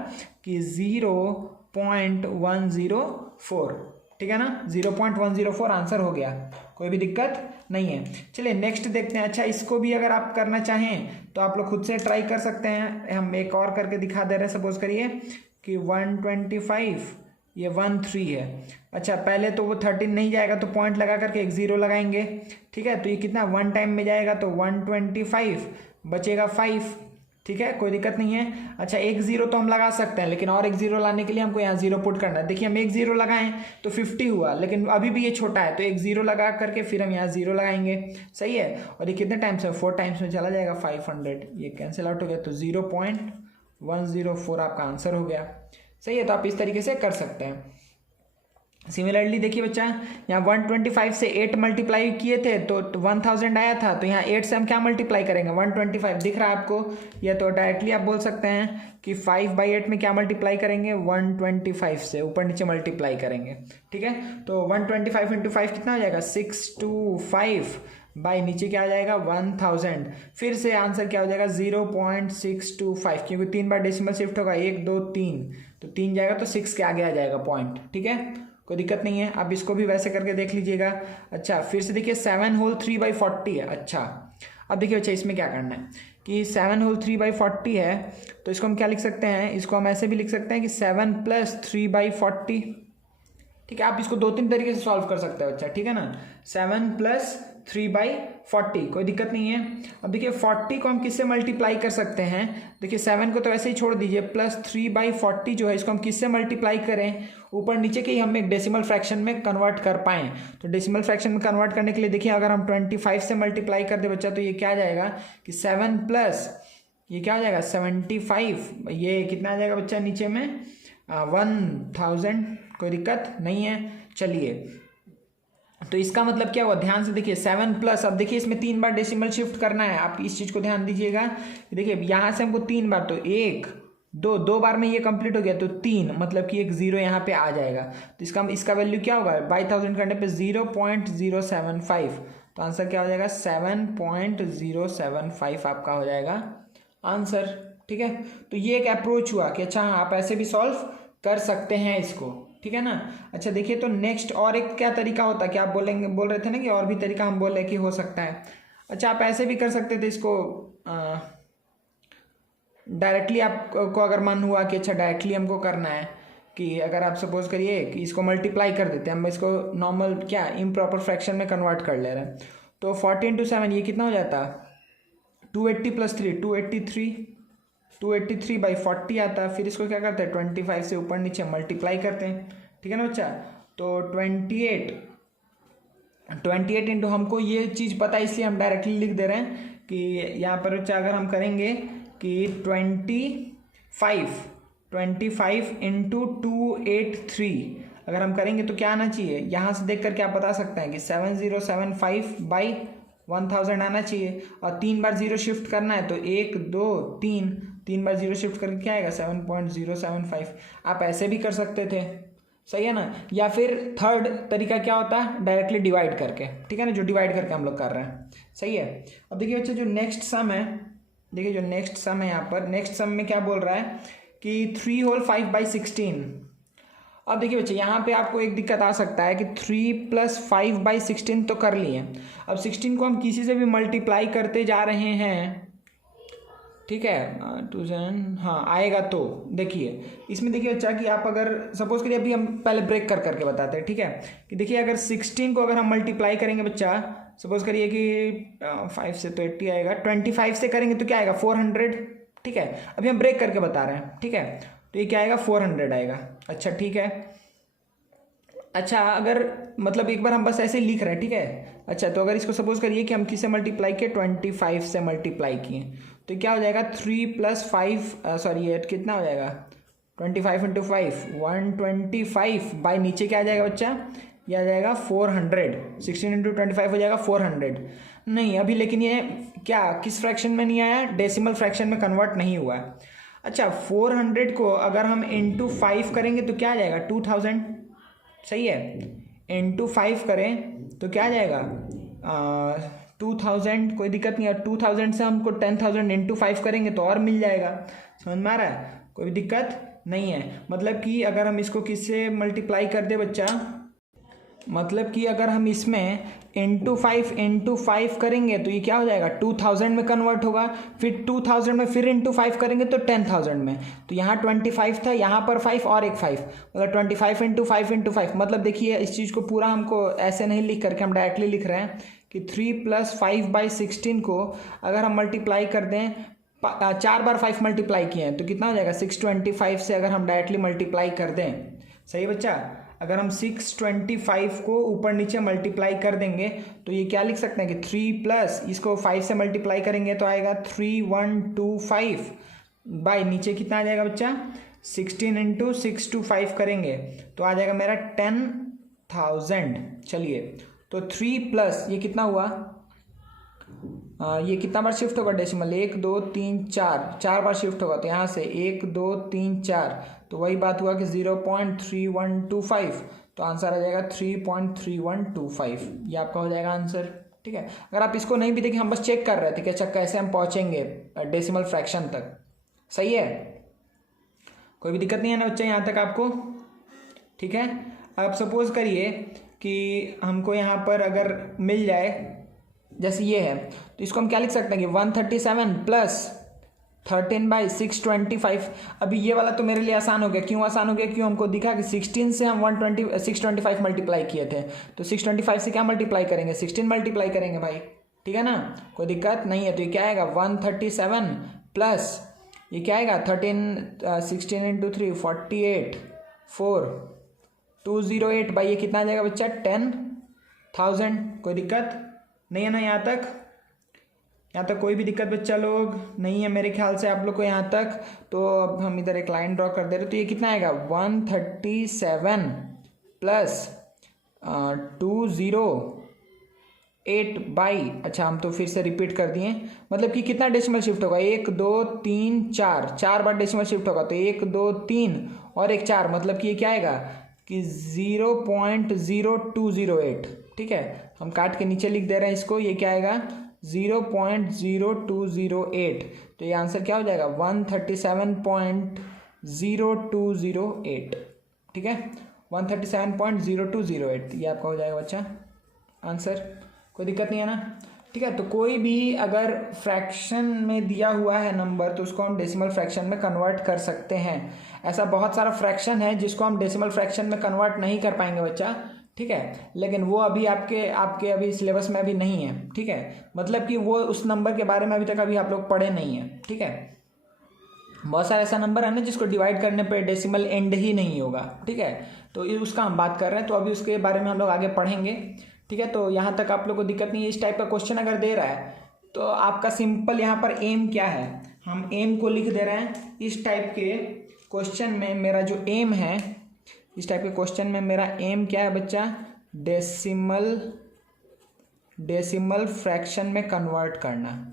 कि 0.104, ठीक है ना, 0.104 आंसर हो गया, कोई भी दिक्कत नहीं है। चलिए नेक्स्ट देखते हैं। अच्छा, इसको भी अगर आप करना चाहें तो आप लोग खुद से ट्राई कर सकते हैं। हम एक और करके दिखा दे रहे हैं। सपोज करिए कि 125 ये 13 है। अच्छा, पहले तो वो 13 नहीं जाएगा तो पॉइंट लगा करके एक 0 लगाएंगे, ठीक है। तो ये कितना 1 टाइम में जाएगा, तो 125 बचेगा 5, ठीक है, कोई दिक्कत नहीं है। अच्छा, एक 0 तो हम लगा सकते हैं, लेकिन और एक 0 लाने के लिए हमको यहाँ 0 पुट करना है। देखिए हम एक 0 लगाएं तो 50 हुआ, लेकिन अभी भी ये छोटा है, तो एक 0 लगा करके फिर हम यहाँ 0 लगाएंगे, सही है। और ये कितने टाइम्स है, 4 टाइम्स में चला जाएगा, 500, ये कैंसिल आउट हो गया, तो 0.104 आपका आंसर हो गया। सही है, तो आप इस तरीके से कर सकते हैं। सिमिलरली देखिए बच्चा, यहाँ 125 से 8 मल्टीप्लाई किए थे तो 1000 आया था, तो यहाँ 8 से हम क्या मल्टीप्लाई करेंगे, 125 दिख रहा है आपको, या तो डायरेक्टली आप बोल सकते हैं कि 5/8 में क्या मल्टीप्लाई करेंगे, 125 से ऊपर नीचे मल्टीप्लाई करेंगे, ठीक है। तो 125 इंटू 5 कितना हो जाएगा, 625 बाई नीचे क्या आ जाएगा 1000, फिर से आंसर क्या हो जाएगा 0.625, क्योंकि 3 बार डेसिमल शिफ्ट होगा, 1 2 3, तो 3 जाएगा तो 6 के आगे आ जाएगा पॉइंट, ठीक है, कोई दिक्कत नहीं है। आप इसको भी वैसे करके देख लीजिएगा। अच्छा, फिर से देखिए 7 होल 3/40 है। अच्छा, अब देखिए बच्चा इसमें क्या करना है कि 7 होल 3/40 है, तो इसको हम क्या लिख सकते हैं, इसको हम ऐसे भी लिख सकते हैं कि 7 प्लस 3/40, ठीक है। आप इसको 2-3 तरीके से सॉल्व कर सकते हो बच्चा, ठीक है ना, 7 प्लस 3/40, कोई दिक्कत नहीं है। अब देखिए 40 को हम किससे मल्टीप्लाई कर सकते हैं, देखिए 7 को तो वैसे ही छोड़ दीजिए, प्लस 3/40 जो है इसको हम किससे मल्टीप्लाई करें, ऊपर नीचे के ही हम एक डेसिमल फ्रैक्शन में कन्वर्ट कर पाएँ। तो डेसिमल फ्रैक्शन में कन्वर्ट करने के लिए देखिए अगर हम 25 से मल्टीप्लाई कर दे बच्चा, तो ये क्या आ जाएगा कि 7 प्लस ये क्या हो जाएगा 75, ये कितना आ जाएगा बच्चा नीचे में 1000, कोई दिक्कत नहीं है। चलिए, तो इसका मतलब क्या हुआ, ध्यान से देखिए 7 प्लस, अब देखिए इसमें 3 बार डेसिमल शिफ्ट करना है, आप इस चीज़ को ध्यान दीजिएगा। देखिए यहाँ से हमको 3 बार, तो 1 2 बार में ये कंप्लीट हो गया, तो 3, मतलब कि एक 0 यहाँ पे आ जाएगा। तो इसका वैल्यू क्या होगा, 1000 करने पे 0.075, तो आंसर क्या हो जाएगा 7.075 आपका हो जाएगा आंसर, ठीक है। तो ये एक अप्रोच हुआ कि अच्छा हाँ, आप ऐसे भी सॉल्व कर सकते हैं इसको, ठीक है ना। अच्छा देखिए, तो नेक्स्ट और एक क्या तरीका होता है कि आप बोल रहे थे ना कि और भी तरीका हम बोले कि हो सकता है। अच्छा, आप ऐसे भी कर सकते थे इसको, डायरेक्टली आपको अगर मन हुआ कि अच्छा डायरेक्टली हमको करना है, कि अगर आप सपोज करिए कि इसको मल्टीप्लाई कर देते हैं, हम इसको नॉर्मल क्या इम्प्रॉपर फ्रैक्शन में कन्वर्ट कर ले रहे हैं, तो 40 इंटू 7 ये कितना हो जाता, 280 प्लस 3 283/40 आता है। फिर इसको क्या करते हैं 25 से ऊपर नीचे मल्टीप्लाई करते हैं, ठीक है ना बच्चा। तो 28 इंटू, हमको ये चीज़ पता है इसलिए हम डायरेक्टली लिख दे रहे हैं कि यहाँ पर बच्चा अगर हम करेंगे कि 25 इंटू 283 अगर हम करेंगे तो क्या आना चाहिए, यहाँ से देख कर क्या बता सकते हैं कि 7075/1000 आना चाहिए, और 3 बार 0 शिफ्ट करना है, तो 1 2 3 बार 0 शिफ्ट करके क्या आएगा 7.075। आप ऐसे भी कर सकते थे, सही है ना। या फिर थर्ड तरीका क्या होता है, डायरेक्टली डिवाइड करके, ठीक है ना, जो डिवाइड करके हम लोग कर रहे हैं, सही है। अब देखिए बच्चे जो नेक्स्ट सम है, देखिए जो नेक्स्ट सम है यहाँ पर, नेक्स्ट सम में क्या बोल रहा है कि 3 होल 5/16, अब देखिए बच्चे यहाँ पे आपको एक दिक्कत आ सकता है कि 3 + 5/16 तो कर लिए। अब 16 को हम किसी से भी मल्टीप्लाई करते जा रहे हैं, ठीक है, 2000 हाँ आएगा। तो देखिए इसमें देखिए बच्चा कि आप अगर सपोज करिए, अभी हम पहले ब्रेक कर करके बताते हैं, ठीक है, कि देखिए अगर 16 को अगर हम मल्टीप्लाई करेंगे बच्चा, सपोज करिए कि 5 से तो 80 आएगा, 25 से करेंगे तो क्या आएगा 400, ठीक है। अभी हम ब्रेक करके बता रहे हैं, ठीक है, तो ये क्या आएगा 400 आएगा। अच्छा ठीक है। अच्छा अगर मतलब एक बार हम बस ऐसे ही लिख रहे हैं, ठीक है। अच्छा तो अगर इसको सपोज करिए कि हम किससे मल्टीप्लाई किए, 25 से मल्टीप्लाई किए, तो क्या हो जाएगा 3 + 5 सॉरी ये कितना हो जाएगा 25 × 5 125 बाई नीचे क्या आ जाएगा बच्चा, यह आ जाएगा 400। 16 × 25 हो जाएगा 400। नहीं अभी लेकिन ये क्या किस फ्रैक्शन में नहीं आया, डेसिमल फ्रैक्शन में कन्वर्ट नहीं हुआ। अच्छा 400 को अगर हम इंटू 5 करेंगे तो क्या आ जाएगा 2000, सही है। इंटू 5 करें तो क्या आ जाएगा 2000, कोई दिक्कत नहीं है। 2000 से हमको 10,000 इंटू 5 करेंगे तो और मिल जाएगा। समझ में आ रहा है, कोई दिक्कत नहीं है। मतलब कि अगर हम इसको किससे मल्टीप्लाई कर दे बच्चा, मतलब कि अगर हम इसमें इंटू 5 करेंगे तो ये क्या हो जाएगा 2000 में कन्वर्ट होगा, फिर 2000 में फिर इंटू 5 करेंगे तो 10,000 में। तो यहाँ 25 था, यहाँ पर 5 और एक 5, मतलब 25 × 5 मतलब देखिए इस चीज़ को पूरा हमको ऐसे नहीं लिख करके हम डायरेक्टली लिख रहे हैं कि 3 + 5/16 को अगर हम मल्टीप्लाई कर दें, 4 बार 5 मल्टीप्लाई किए हैं तो कितना हो जाएगा 625 से अगर हम डायरेक्टली मल्टीप्लाई कर दें, सही बच्चा। अगर हम 625 को ऊपर नीचे मल्टीप्लाई कर देंगे तो ये क्या लिख सकते हैं कि 3 प्लस इसको 5 से मल्टीप्लाई करेंगे तो आएगा 3125 बाई नीचे कितना आ जाएगा बच्चा 16 × 625 करेंगे तो आ जाएगा मेरा 10,000। चलिए तो 3 प्लस ये कितना हुआ, ये कितना बार शिफ्ट होगा डेसिमल, 1 2 3 4 बार शिफ्ट होगा। तो यहाँ से 1 2 3 4, तो वही बात हुआ कि 0.3125, तो आंसर आ जाएगा 3.3125। ये आपका हो जाएगा आंसर, ठीक है। अगर आप इसको नहीं भी देखें, हम बस चेक कर रहे थे कि अच्छा कैसे हम पहुँचेंगे डेसिमल फ्रैक्शन तक, सही है, कोई भी दिक्कत नहीं है ना बच्चा यहाँ तक आपको, ठीक है। अब सपोज करिए कि हमको यहाँ पर अगर मिल जाए जैसे ये है, तो इसको हम क्या लिख सकते हैं कि 137 + 13/625। अभी ये वाला तो मेरे लिए आसान हो गया, क्यों आसान हो गया, क्यों हमको दिखा कि 16 से हम 625 मल्टीप्लाई किए थे, तो 625 से क्या मल्टीप्लाई करेंगे 16 मल्टीप्लाई करेंगे भाई, ठीक है ना, कोई दिक्कत नहीं है। तो ये क्या आएगा 137 प्लस ये क्या आएगा 16 × 3 48 4 208 भाई ये कितना आ जाएगा बच्चा 10,000। कोई दिक्कत नहीं है ना यहाँ तक कोई भी दिक्कत बच्चा लोग नहीं है मेरे ख्याल से आप लोग को यहाँ तक। तो अब हम इधर एक लाइन ड्रॉ कर दे रहे, तो ये कितना आएगा 137 प्लस 208 बाई, अच्छा हम तो फिर से रिपीट कर दिए, मतलब कि कितना डेसिमल शिफ्ट होगा 1 2 3 4 बार डेसिमल शिफ्ट होगा, तो 1 2 3 और एक 4, मतलब कि ये क्या आएगा कि 0.0208, ठीक है। हम काट के नीचे लिख दे रहे हैं इसको, ये क्या आएगा 0.0208, तो ये आंसर क्या हो जाएगा 137.0208, ठीक है 137.0208, ये आपका हो जाएगा बच्चा आंसर, कोई दिक्कत नहीं है ना, ठीक है। तो कोई भी अगर फ्रैक्शन में दिया हुआ है नंबर तो उसको हम डेसिमल फ्रैक्शन में कन्वर्ट कर सकते हैं। ऐसा बहुत सारा फ्रैक्शन है जिसको हम डेसिमल फ्रैक्शन में कन्वर्ट नहीं कर पाएंगे बच्चा, ठीक है, लेकिन वो अभी आपके अभी सिलेबस में अभी नहीं है, ठीक है, मतलब कि वो उस नंबर के बारे में अभी तक अभी आप लोग पढ़े नहीं है, ठीक है। बहुत सारा ऐसा नंबर है ना जिसको डिवाइड करने पे डेसिमल एंड ही नहीं होगा, ठीक है, तो उसका हम बात कर रहे हैं, तो अभी उसके बारे में हम लोग आगे पढ़ेंगे, ठीक है। तो यहाँ तक आप लोग को दिक्कत नहीं है। इस टाइप का क्वेश्चन अगर दे रहा है तो आपका सिंपल यहाँ पर एम क्या है, हम एम को लिख दे रहे हैं। इस टाइप के क्वेश्चन में मेरा जो एम है, इस टाइप के क्वेश्चन में मेरा एम क्या है बच्चा, डेसिमल फ्रैक्शन में कन्वर्ट करना,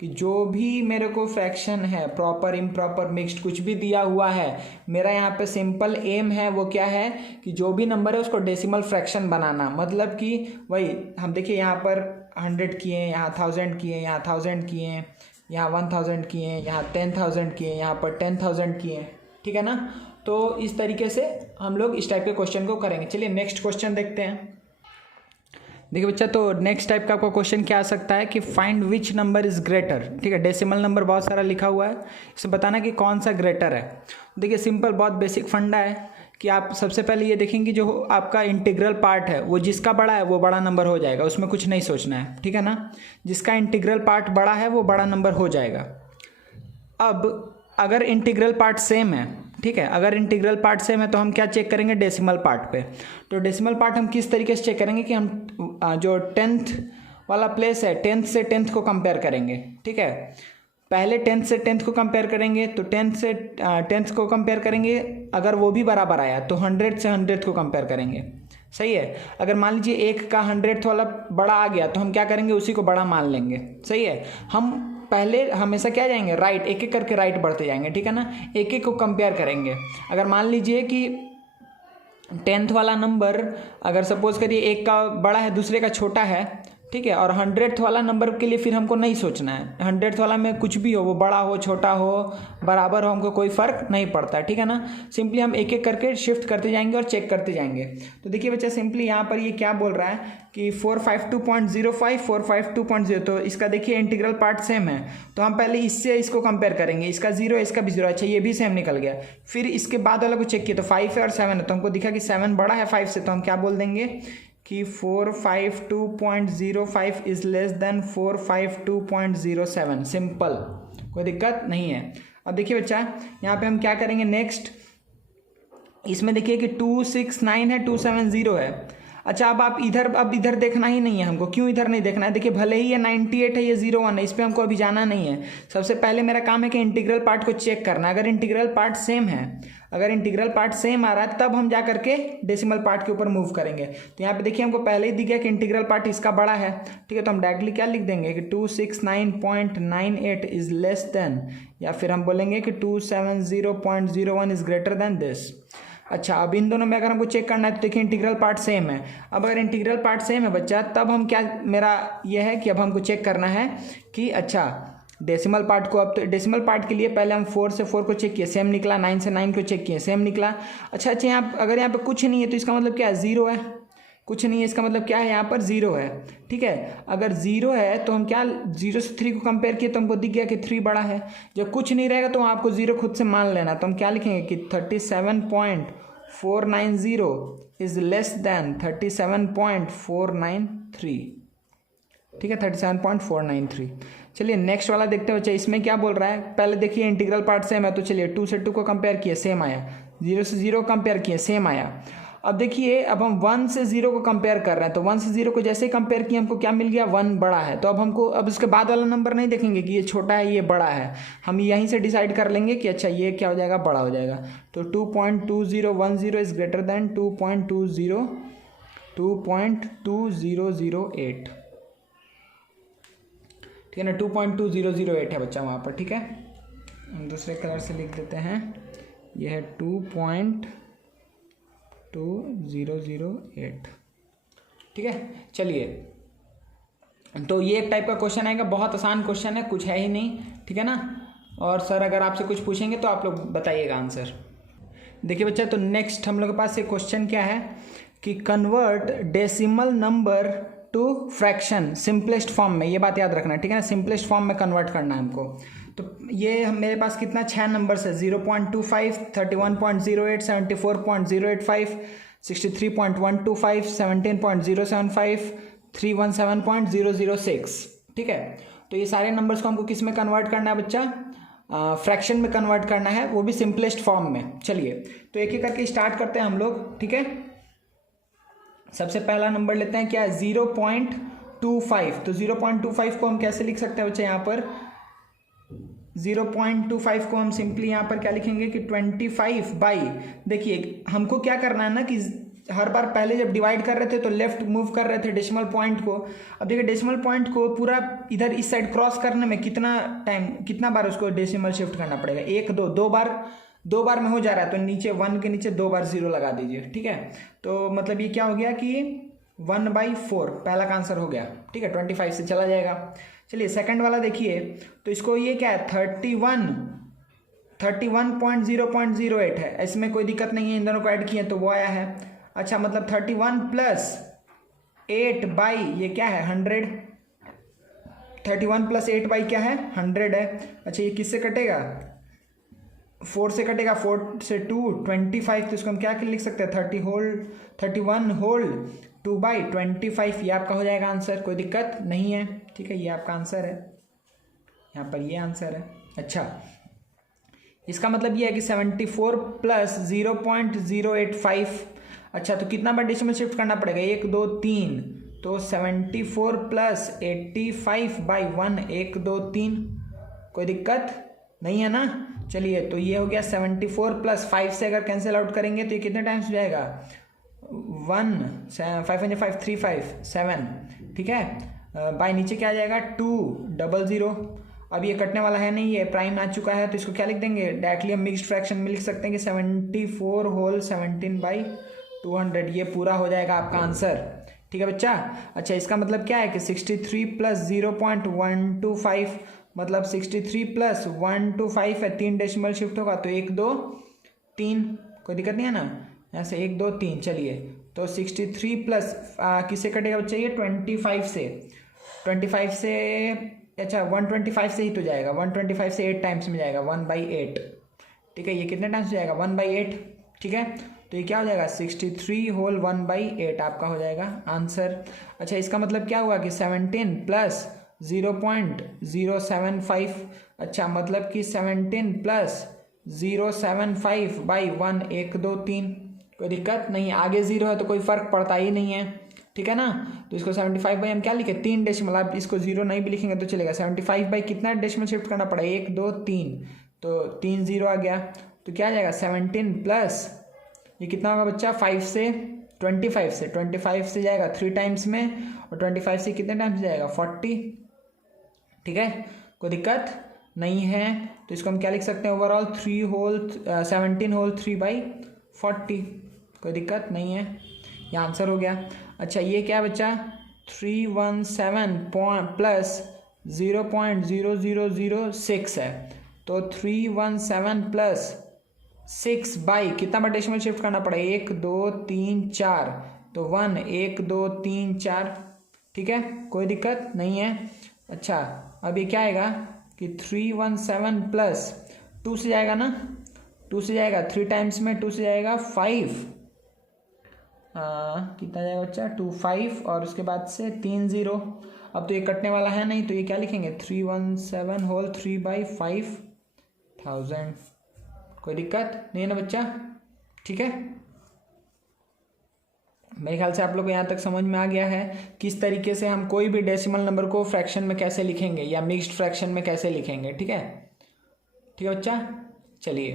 कि जो भी मेरे को फ्रैक्शन है प्रॉपर इम्प्रॉपर मिक्स्ड कुछ भी दिया हुआ है, मेरा यहाँ पे सिंपल एम है वो क्या है कि जो भी नंबर है उसको डेसिमल फ्रैक्शन बनाना। मतलब कि वही हम देखिए यहाँ पर 100 किए, यहाँ 1000 किए, यहाँ 1000 किए, यहाँ 1000 किए, यहाँ 10,000 किए, यहाँ पर 10,000 किए, ठीक है ना। तो इस तरीके से हम लोग इस टाइप के क्वेश्चन को करेंगे। चलिए नेक्स्ट क्वेश्चन देखते हैं। देखिए बच्चा, तो नेक्स्ट टाइप का आपका क्वेश्चन क्या आ सकता है कि find which number is greater. ठीक है, डेसिमल नंबर बहुत सारा लिखा हुआ है, इसे बताना कि कौन सा ग्रेटर है। देखिए सिंपल, बहुत बेसिक फंडा है कि आप सबसे पहले ये देखेंगे जो आपका इंटीग्रल पार्ट है वो जिसका बड़ा है वो बड़ा नंबर हो जाएगा, उसमें कुछ नहीं सोचना है। ठीक है ना, जिसका इंटीग्रल पार्ट बड़ा है वो बड़ा नंबर हो जाएगा। अब अगर इंटीग्रल पार्ट सेम है, ठीक है, अगर इंटीग्रल पार्ट सेम है तो हम क्या चेक करेंगे, डेसिमल पार्ट पे। तो डेसिमल पार्ट हम किस तरीके से चेक करेंगे कि हम जो 10th वाला प्लेस है 10th से 10th को कंपेयर करेंगे। ठीक है, पहले 10th से 10th को कंपेयर करेंगे, तो 10th से 10th को कंपेयर करेंगे, अगर वो भी बराबर आया तो 100 से 100 को कंपेयर करेंगे। सही है, अगर मान लीजिए एक का 100th वाला बड़ा आ गया तो हम क्या करेंगे, उसी को बड़ा मान लेंगे। सही है, हम पहले हमेशा क्या जाएंगे, राइट, एक एक करके राइट बढ़ते जाएंगे। ठीक है ना, एक एक को कंपेयर करेंगे। अगर मान लीजिए कि 10th वाला नंबर अगर सपोज करिए एक का बड़ा है दूसरे का छोटा है, ठीक है, और 100th वाला नंबर के लिए फिर हमको नहीं सोचना है। 100th वाला में कुछ भी हो, वो बड़ा हो छोटा हो बराबर हो, हमको कोई फ़र्क नहीं पड़ता है। ठीक है ना, सिंपली हम एक एक करके शिफ्ट करते जाएंगे और चेक करते जाएंगे। तो देखिए बच्चा, सिंपली यहाँ पर ये क्या बोल रहा है कि 452.05 452.0, तो इसका देखिए इंटीग्रल पार्ट सेम है, तो हम पहले इससे इसको कंपेयर करेंगे, इसका 0 है इसका भी 0। अच्छा, ये भी सेम निकल गया। फिर इसके बाद वाला को चेक किया तो 5 है और 7 है, तो हमको दिखा कि 7 बड़ा है 5 से, तो हम क्या बोल देंगे कि 452.05 इज लेस देन 452.07। सिंपल, कोई दिक्कत नहीं है। अब देखिए बच्चा, यहाँ पे हम क्या करेंगे नेक्स्ट, इसमें देखिए कि 269 है 270 है। अच्छा, अब इधर देखना ही नहीं है हमको। क्यों इधर नहीं देखना है, देखिए भले ही ये 98 है ये 01 है, इस पर हमको अभी जाना नहीं है। सबसे पहले मेरा काम है कि इंटीग्रल पार्ट को चेक करना। अगर इंटीग्रल पार्ट सेम है, अगर इंटीग्रल पार्ट सेम आ रहा है तब हम जा करके डेसिमल पार्ट के ऊपर मूव करेंगे। तो यहाँ पे देखिए हमको पहले ही दिख गया कि इंटीग्रल पार्ट इसका बड़ा है। ठीक है, तो हम डायरेक्टली क्या लिख देंगे कि 269.98 इज लेस देन, या फिर हम बोलेंगे कि 270.01 इज ग्रेटर देन दिस। अच्छा, अब इन दोनों में अगर हमको चेक करना है तो देखिए इंटीग्रल पार्ट सेम है। अब अगर इंटीग्रल पार्ट सेम है बच्चा, तब हम क्या, मेरा यह है कि अब हमको चेक करना है कि अच्छा डेसिमल पार्ट को, अब तो डेसिमल पार्ट के लिए पहले हम 4 से 4 को चेक किए, सेम निकला। 9 से 9 को चेक किए, सेम निकला। अच्छा, यहाँ अगर यहाँ पे कुछ नहीं है तो इसका मतलब क्या है, 0 है। कुछ नहीं है इसका मतलब क्या है, यहाँ पर 0 है। ठीक है, अगर 0 है तो हम क्या, 0 से 3 को कंपेयर किए तो हमको दिख गया कि 3 बड़ा है। जब कुछ नहीं रहेगा तो आपको 0 खुद से मान लेना। तो हम क्या लिखेंगे कि 37.490 इज लेस देन 37.493। ठीक है, 37.493। चलिए नेक्स्ट वाला देखते हैं बच्चा, इसमें क्या बोल रहा है। पहले देखिए इंटीग्रल पार्ट सेम है, तो चलिए 2 से 2 को कंपेयर किए, सेम आया। 0 से 0 कंपेयर किए, सेम आया। अब देखिए, अब हम 1 से 0 को कंपेयर कर रहे हैं, तो 1 से 0 को जैसे ही कंपेयर किए हमको क्या मिल गया, 1 बड़ा है। तो अब हमको, अब इसके बाद वाला नंबर नहीं देखेंगे कि ये छोटा है ये बड़ा है, हम यहीं से डिसाइड कर लेंगे कि अच्छा ये क्या हो जाएगा, बड़ा हो जाएगा। तो 2.2010 इज ग्रेटर देन 2.2008। ठीक है ना, 2.2008 है बच्चा वहाँ पर। ठीक है, हम दूसरे कलर से लिख देते हैं, यह है 2.2008। ठीक है, चलिए, तो ये एक टाइप का क्वेश्चन आएगा, बहुत आसान क्वेश्चन है, कुछ है ही नहीं। ठीक है ना, और सर अगर आपसे कुछ पूछेंगे तो आप लोग बताइएगा आंसर। देखिए बच्चा, तो नेक्स्ट हम लोग के पास एक क्वेश्चन क्या है कि convert decimal number two fraction simplest form में। ये बात याद रखना है, ठीक है ना, सिंपलेस्ट फॉर्म में कन्वर्ट करना है हमको। तो ये मेरे पास कितना 6 नंबर्स है, 0.25, 31.08, 74.085, 63.125, 17.075, 317.006। ठीक है, तो ये सारे नंबर्स को हमको किस में कन्वर्ट करना है बच्चा, फ्रैक्शन में कन्वर्ट करना है, वो भी सिंपलेस्ट फॉर्म में। चलिए, तो एक एक करके स्टार्ट करते हैं हम लोग। ठीक है, सबसे पहला नंबर लेते हैं, क्या है 0.25। तो 0.25 को हम कैसे लिख सकते हैं बच्चे, यहाँ पर 0.25 को हम सिंपली यहाँ पर क्या लिखेंगे कि 25 बाई, देखिए हमको क्या करना है ना कि हर बार पहले जब डिवाइड कर रहे थे तो लेफ्ट मूव कर रहे थे डेसिमल पॉइंट को। अब देखिए डेसिमल पॉइंट को पूरा इधर इस साइड क्रॉस करने में कितना टाइम, कितना बार उसको डेसिमल शिफ्ट करना पड़ेगा, 1 2 दो बार में हो जा रहा है। तो नीचे 1 के नीचे 2 बार 0 लगा दीजिए। ठीक है, तो मतलब ये क्या हो गया कि 1/4 पहला का आंसर हो गया। ठीक है, 25 से चला जाएगा। चलिए सेकंड वाला देखिए, तो इसको ये क्या है 31 31.008 है, इसमें कोई दिक्कत नहीं है, इन दोनों को ऐड किए तो वो आया है। अच्छा मतलब 31 प्लस 8 बाई ये क्या है 100, 31 प्लस 8 बाई क्या है 100 है। अच्छा ये किससे कटेगा 4 से कटेगा, 4 से 2 25, तो इसको हम क्या लिख सकते हैं 31 होल 2 बाई 25, ये आपका हो जाएगा आंसर, कोई दिक्कत नहीं है। ठीक है ये आपका आंसर है, यहाँ पर ये आंसर है। अच्छा इसका मतलब ये है कि 74 प्लस 0.085, अच्छा तो कितना बार डेसिमल शिफ्ट करना पड़ेगा 1 2 3, तो 74 प्लस 85 बाई 1 1 2 3, कोई दिक्कत नहीं है ना। चलिए तो ये हो गया 74 प्लस 5 से अगर कैंसिल आउट करेंगे तो ये कितने टाइम्स हो जाएगा 1 5 5 3 5 7, ठीक है। बाई नीचे क्या आ जाएगा 200, अब ये कटने वाला है नहीं, ये प्राइम आ चुका है, तो इसको क्या लिख देंगे डायरेक्टली हम मिक्स्ड फ्रैक्शन में लिख सकते हैं कि 74 होल 17 बाई 200, ये पूरा हो जाएगा आपका आंसर। ठीक है बच्चा। अच्छा इसका मतलब क्या है कि 63 प्लस 0.125 मतलब 63 प्लस 125 है, 3 डेसिमल शिफ्ट होगा तो 1 2 3, कोई दिक्कत नहीं है ना, यहाँ से 1 2 3। चलिए तो 63 प्लस किससे कटेगा बच्चा ये 25 से, 25 से अच्छा 125 से ही तो जाएगा, 125 से 8 टाइम्स में जाएगा 1/8, ठीक है। ये कितने टाइम्स हो जाएगा 1/8, ठीक है। तो ये क्या हो जाएगा 63 होल 1/8 आपका हो जाएगा आंसर। अच्छा इसका मतलब क्या हुआ कि 17 प्लस 0.075, अच्छा मतलब कि 17 प्लस 075 बाई 1 1 2 3, कोई दिक्कत नहीं, आगे 0 है तो कोई फ़र्क पड़ता ही नहीं है, ठीक है ना। तो इसको 75 बाई हम क्या लिखे 3 डेसिमल, आप इसको 0 नहीं भी लिखेंगे तो चलेगा। 75 बाई कितना डेसिमल शिफ्ट करना पड़ा 1 2 3, तो 3 0 आ गया, तो क्या आ जाएगा 17 प्लस ये कितना होगा बच्चा 5 से 25 से जाएगा 3 टाइम्स में, और 25 से कितने टाइम्स जाएगा 40, ठीक है कोई दिक्कत नहीं है। तो इसको हम क्या लिख सकते हैं ओवरऑल 17 होल 3/40, कोई दिक्कत नहीं है, ये आंसर हो गया। अच्छा ये क्या बच्चा 317 प्लस 0.0006 है, तो 317 प्लस 6 बाई कितना बार डेसिमल शिफ्ट करना पड़ेगा 1 2 3 4, तो 1 1 2 3 4, ठीक है कोई दिक्कत नहीं है। अच्छा अब ये क्या आएगा कि 317 प्लस 2 से जाएगा ना, 2 से जाएगा 3 टाइम्स में, 2 से जाएगा 5, कितना जाएगा बच्चा 2 5, और उसके बाद से 3 0, अब तो ये कटने वाला है नहीं, तो ये क्या लिखेंगे 317 होल 3/5000, कोई दिक्कत नहीं है ना बच्चा, ठीक है। मेरे ख्याल से आप लोग को यहाँ तक समझ में आ गया है किस तरीके से हम कोई भी डेसिमल नंबर को फ्रैक्शन में कैसे लिखेंगे या मिक्स्ड फ्रैक्शन में कैसे लिखेंगे, ठीक है बच्चा। चलिए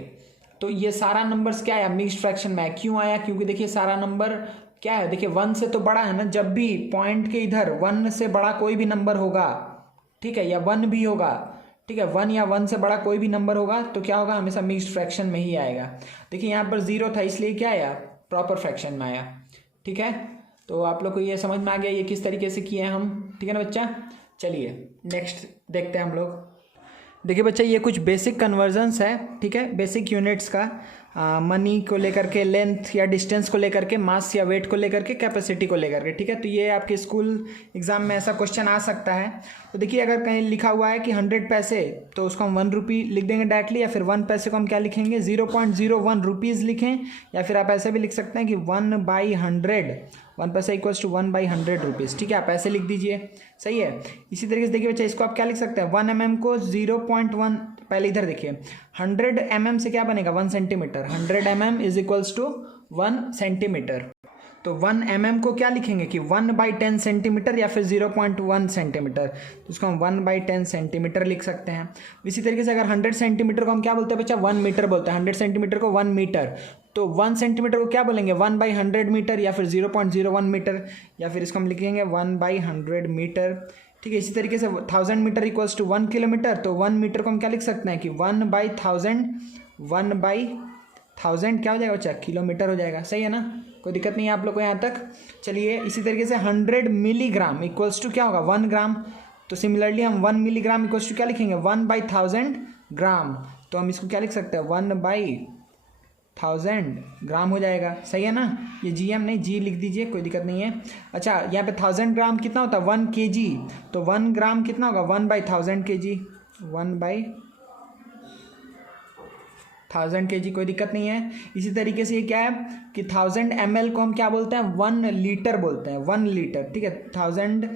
तो ये सारा नंबर्स क्या है मिक्स्ड फ्रैक्शन में है, क्यों आया, क्योंकि देखिए सारा नंबर क्या है, देखिए 1 से तो बड़ा है ना, जब भी पॉइंट के इधर 1 से बड़ा कोई भी नंबर होगा, ठीक है, या 1 भी होगा, ठीक है 1 या 1 से बड़ा कोई भी नंबर होगा तो क्या होगा हमेशा मिक्स्ड फ्रैक्शन में ही आएगा। देखिए यहाँ पर 0 था इसलिए क्या आया प्रॉपर फ्रैक्शन में आया, ठीक है। तो आप लोग को ये समझ में आ गया ये किस तरीके से किए हैं हम, ठीक है ना बच्चा। चलिए नेक्स्ट देखते हैं हम लोग। देखिए बच्चा ये कुछ बेसिक कन्वर्जन्स है, ठीक है, बेसिक यूनिट्स का, मनी को लेकर के, लेंथ या डिस्टेंस को लेकर के, मास या वेट को लेकर के, कैपेसिटी को लेकर के, ठीक है। तो ये आपके स्कूल एग्जाम में ऐसा क्वेश्चन आ सकता है। तो देखिए अगर कहीं लिखा हुआ है कि 100 पैसे, तो उसको हम 1 रुपी लिख देंगे डायरेक्टली, या फिर 1 पैसे को हम क्या लिखेंगे 0.01 रुपीज़ लिखें, या फिर आप ऐसे भी लिख सकते हैं कि 1/100, 1 पैसा इक्वल्स टू 1/100 रुपीज़, ठीक है, आप ऐसे लिख दीजिए, सही है। इसी तरीके से देखिए बच्चा इसको आप क्या लिख सकते हैं 1 mm को 0.1, पहले इधर देखिए 100 mm से क्या बनेगा 1 centimetre, 100 mm is equals to 1 centimetre. तो 1 mm को क्या लिखेंगे कि 1/10 सेंटीमीटर या फिर 0.1 सेंटीमीटर, तो इसको हम 1/10 सेंटीमीटर लिख सकते हैं। इसी तरीके से अगर 100 सेंटीमीटर को हम क्या बोलते हैं बच्चा 1 मीटर बोलते हैं, 100 सेंटीमीटर को 1 मीटर, तो 1 सेंटीमीटर को क्या बोलेंगे 1/100 मीटर या फिर 0.01 मीटर, या फिर इसको हम लिखेंगे 1/100 मीटर, ठीक है। इसी तरीके से 1000 मीटर इक्वल्स टू 1 किलोमीटर, तो 1 मीटर को हम क्या लिख सकते हैं कि 1/1000, 1/1000 क्या हो जाएगा बच्चा किलोमीटर हो जाएगा, सही है ना, कोई दिक्कत नहीं है आप लोग को यहाँ तक। चलिए इसी तरीके से 100 मिलीग्राम इक्वल्स टू क्या होगा 1 ग्राम, तो सिमिलरली हम 1 मिलीग्राम इक्वल्स टू क्या लिखेंगे 1/1000 ग्राम, तो हम इसको क्या लिख सकते हैं 1/1000 ग्राम हो जाएगा। सही है ना, ये GM नहीं G लिख दीजिए, कोई दिक्कत नहीं है। अच्छा यहाँ पे 1000 ग्राम कितना होता है 1 kg, तो 1 ग्राम कितना होगा 1/1000 kg, 1/1000 kg, कोई दिक्कत नहीं है। इसी तरीके से ये क्या है कि 1000 ml को हम क्या बोलते हैं 1 लीटर बोलते हैं, 1 लीटर, ठीक है। 1000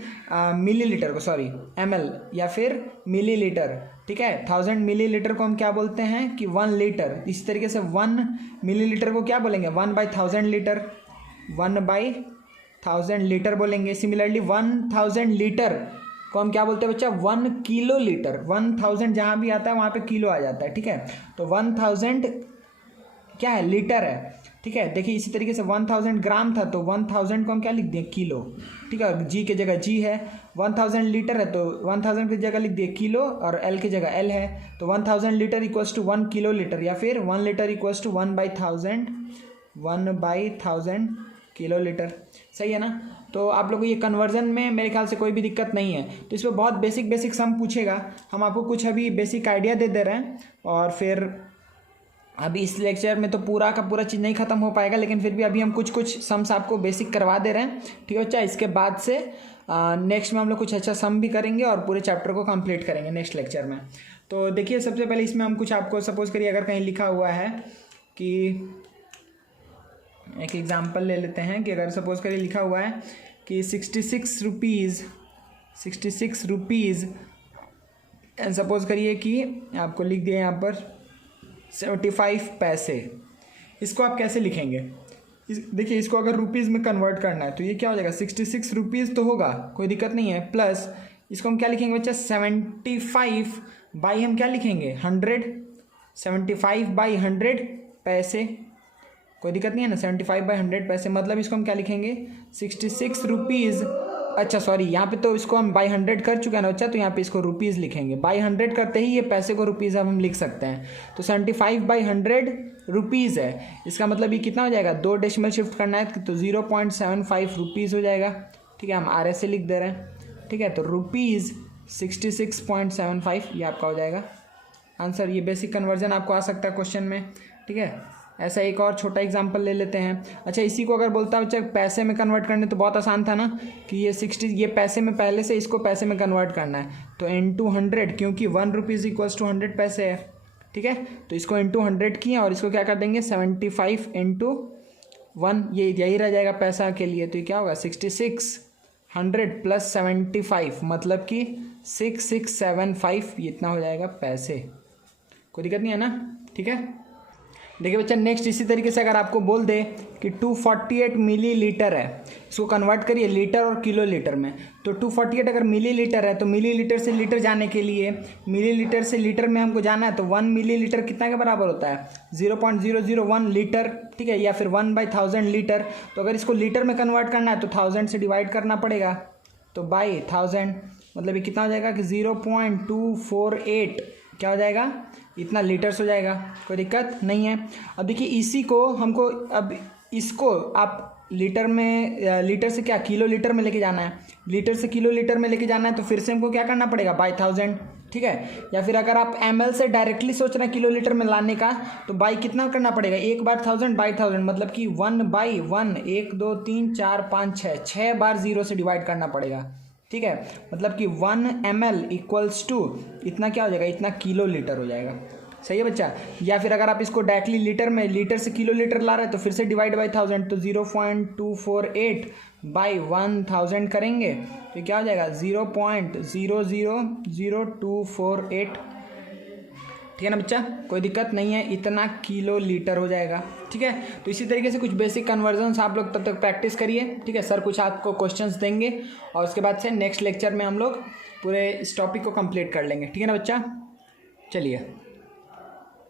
मिलीलीटर को सॉरी ml या फिर मिलीलीटर, ठीक है। 1000 मिलीलीटर को हम क्या बोलते हैं कि 1 लीटर। इसी तरीके से 1 मिलीलीटर को क्या बोलेंगे 1/1000 लीटर, 1/1000 लीटर बोलेंगे। सिमिलरली 1000 लीटर को हम क्या बोलते हैं बच्चा 1 किलो लीटर। 1000 जहाँ भी आता है वहाँ पे किलो आ जाता है, ठीक है। तो 1000 क्या है लीटर है, ठीक है। देखिए इसी तरीके से 1000 ग्राम था तो 1000 को हम क्या लिख दिए किलो, ठीक है। G की जगह G है। 1000 लीटर है तो 1000 की जगह लिख दिए किलो और L की जगह L है। तो 1000 litre equals to 1 kilo litre या फिर 1 litre equals to 1/1000 kilo litre. सही है ना। तो आप लोगों को ये कन्वर्जन में मेरे ख्याल से कोई भी दिक्कत नहीं है। तो इसमें बहुत बेसिक सम पूछेगा, हम आपको कुछ अभी बेसिक आइडिया दे रहे हैं और फिर अभी इस लेक्चर में तो पूरा का पूरा चीज़ नहीं ख़त्म हो पाएगा, लेकिन फिर भी अभी हम कुछ सम्स आपको बेसिक करवा दे रहे हैं, ठीक है बच्चा। इसके बाद से नेक्स्ट में हम लोग कुछ अच्छा सम भी करेंगे और पूरे चैप्टर को कंप्लीट करेंगे नेक्स्ट लेक्चर में। तो देखिए सबसे पहले इसमें हम कुछ आपको सपोज करिए अगर कहीं लिखा हुआ है कि एक एग्जांपल ले लेते हैं कि अगर सपोज करिए लिखा हुआ है कि 66 रुपीज़ एंड सपोज करिए कि आपको लिख दिया यहाँ पर 75 पैसे। इसको आप कैसे लिखेंगे, देखिए इसको अगर रुपीज़ में कन्वर्ट करना है तो ये क्या हो जाएगा 66 रुपीज़ तो होगा, कोई दिक्कत नहीं है, प्लस इसको हम क्या लिखेंगे बच्चा 75 बाई हम क्या लिखेंगे 100, 75/100 पैसे, कोई दिक्कत नहीं है ना। 75/100 पैसे मतलब इसको हम क्या लिखेंगे 66 रुपीज़। अच्छा सॉरी यहाँ पे तो इसको हम बाई 100 कर चुके हैं ना बच्चा, तो यहाँ पे इसको रुपीज़ लिखेंगे। बाई 100 करते ही ये पैसे को रुपीज़ अब हम लिख सकते हैं। तो 75/100 रुपीज़ है, इसका मतलब ये कितना हो जाएगा 2 डेसिमल शिफ्ट करना है तो 0.75 रुपीज़ हो जाएगा, ठीक है। हम RS से लिख दे रहे हैं, ठीक है। तो रुपीज़ 66.75 ये आपका हो जाएगा आंसर। ये बेसिक कन्वर्जन आपको आ सकता है क्वेश्चन में, ठीक है। ऐसा एक और छोटा एग्जांपल ले लेते हैं। अच्छा इसी को अगर बोलता बच्चा पैसे में कन्वर्ट करने तो बहुत आसान था ना कि ये पैसे में पहले से इसको पैसे में कन्वर्ट करना है तो into 100, क्योंकि 1 रुपीज़ इक्वल्स टू 100 पैसे है, ठीक है। तो इसको into 100 किए और इसको क्या कर देंगे 75 into 1, ये यही रह जाएगा पैसा के लिए। तो ये क्या होगा 66 100 + 75 मतलब कि 6675 ये इतना हो जाएगा पैसे, कोई दिक्कत नहीं है ना, ठीक है। देखिए बच्चा नेक्स्ट इसी तरीके से अगर आपको बोल दे कि 248 मिलीलीटर है, इसको कन्वर्ट करिए लीटर और किलो लीटर में। तो 248 अगर मिलीलीटर है तो मिलीलीटर से लीटर जाने के लिए मिलीलीटर से लीटर में हमको जाना है तो 1 मिलीलीटर कितना के बराबर होता है 0.001 लीटर, ठीक है, या फिर 1/1000 लीटर। तो अगर इसको लीटर में कन्वर्ट करना है तो 1000 से डिवाइड करना पड़ेगा, तो बाई 1000 मतलब ये कितना हो जाएगा कि 0.248 क्या हो जाएगा इतना लीटर्स हो जाएगा, कोई दिक्कत नहीं है। अब देखिए इसी को हमको अब इसको आप लीटर में लीटर से क्या किलो लीटर में लेके जाना है, लीटर से किलो लीटर में लेके जाना है तो फिर से हमको क्या करना पड़ेगा बाई 1000, ठीक है। या फिर अगर आप ml से डायरेक्टली सोच रहे हैं किलो लीटर में लाने का तो बाई कितना करना पड़ेगा 1/1000 बाई 1000 मतलब कि 1/1 1 2 3 4 5 6 बार 0 से डिवाइड करना पड़ेगा, ठीक है। मतलब कि 1 ml इक्वल्स टू इतना क्या हो जाएगा इतना किलो लीटर हो जाएगा, सही है बच्चा। या फिर अगर आप इसको डायरेक्टली लीटर में लीटर से किलो लीटर ला रहे हैं तो फिर से डिवाइड बाई 1000 तो 0.248 बाई 1000 करेंगे तो क्या हो जाएगा 0.0000248, ठीक है ना बच्चा, कोई दिक्कत नहीं है, इतना किलो लीटर हो जाएगा, ठीक है। तो इसी तरीके से कुछ बेसिक कन्वर्जन्स आप लोग तब तक प्रैक्टिस करिए, ठीक है। सर कुछ आपको क्वेश्चंस देंगे और उसके बाद से नेक्स्ट लेक्चर में हम लोग पूरे इस टॉपिक को कंप्लीट कर लेंगे, ठीक है ना बच्चा। चलिए।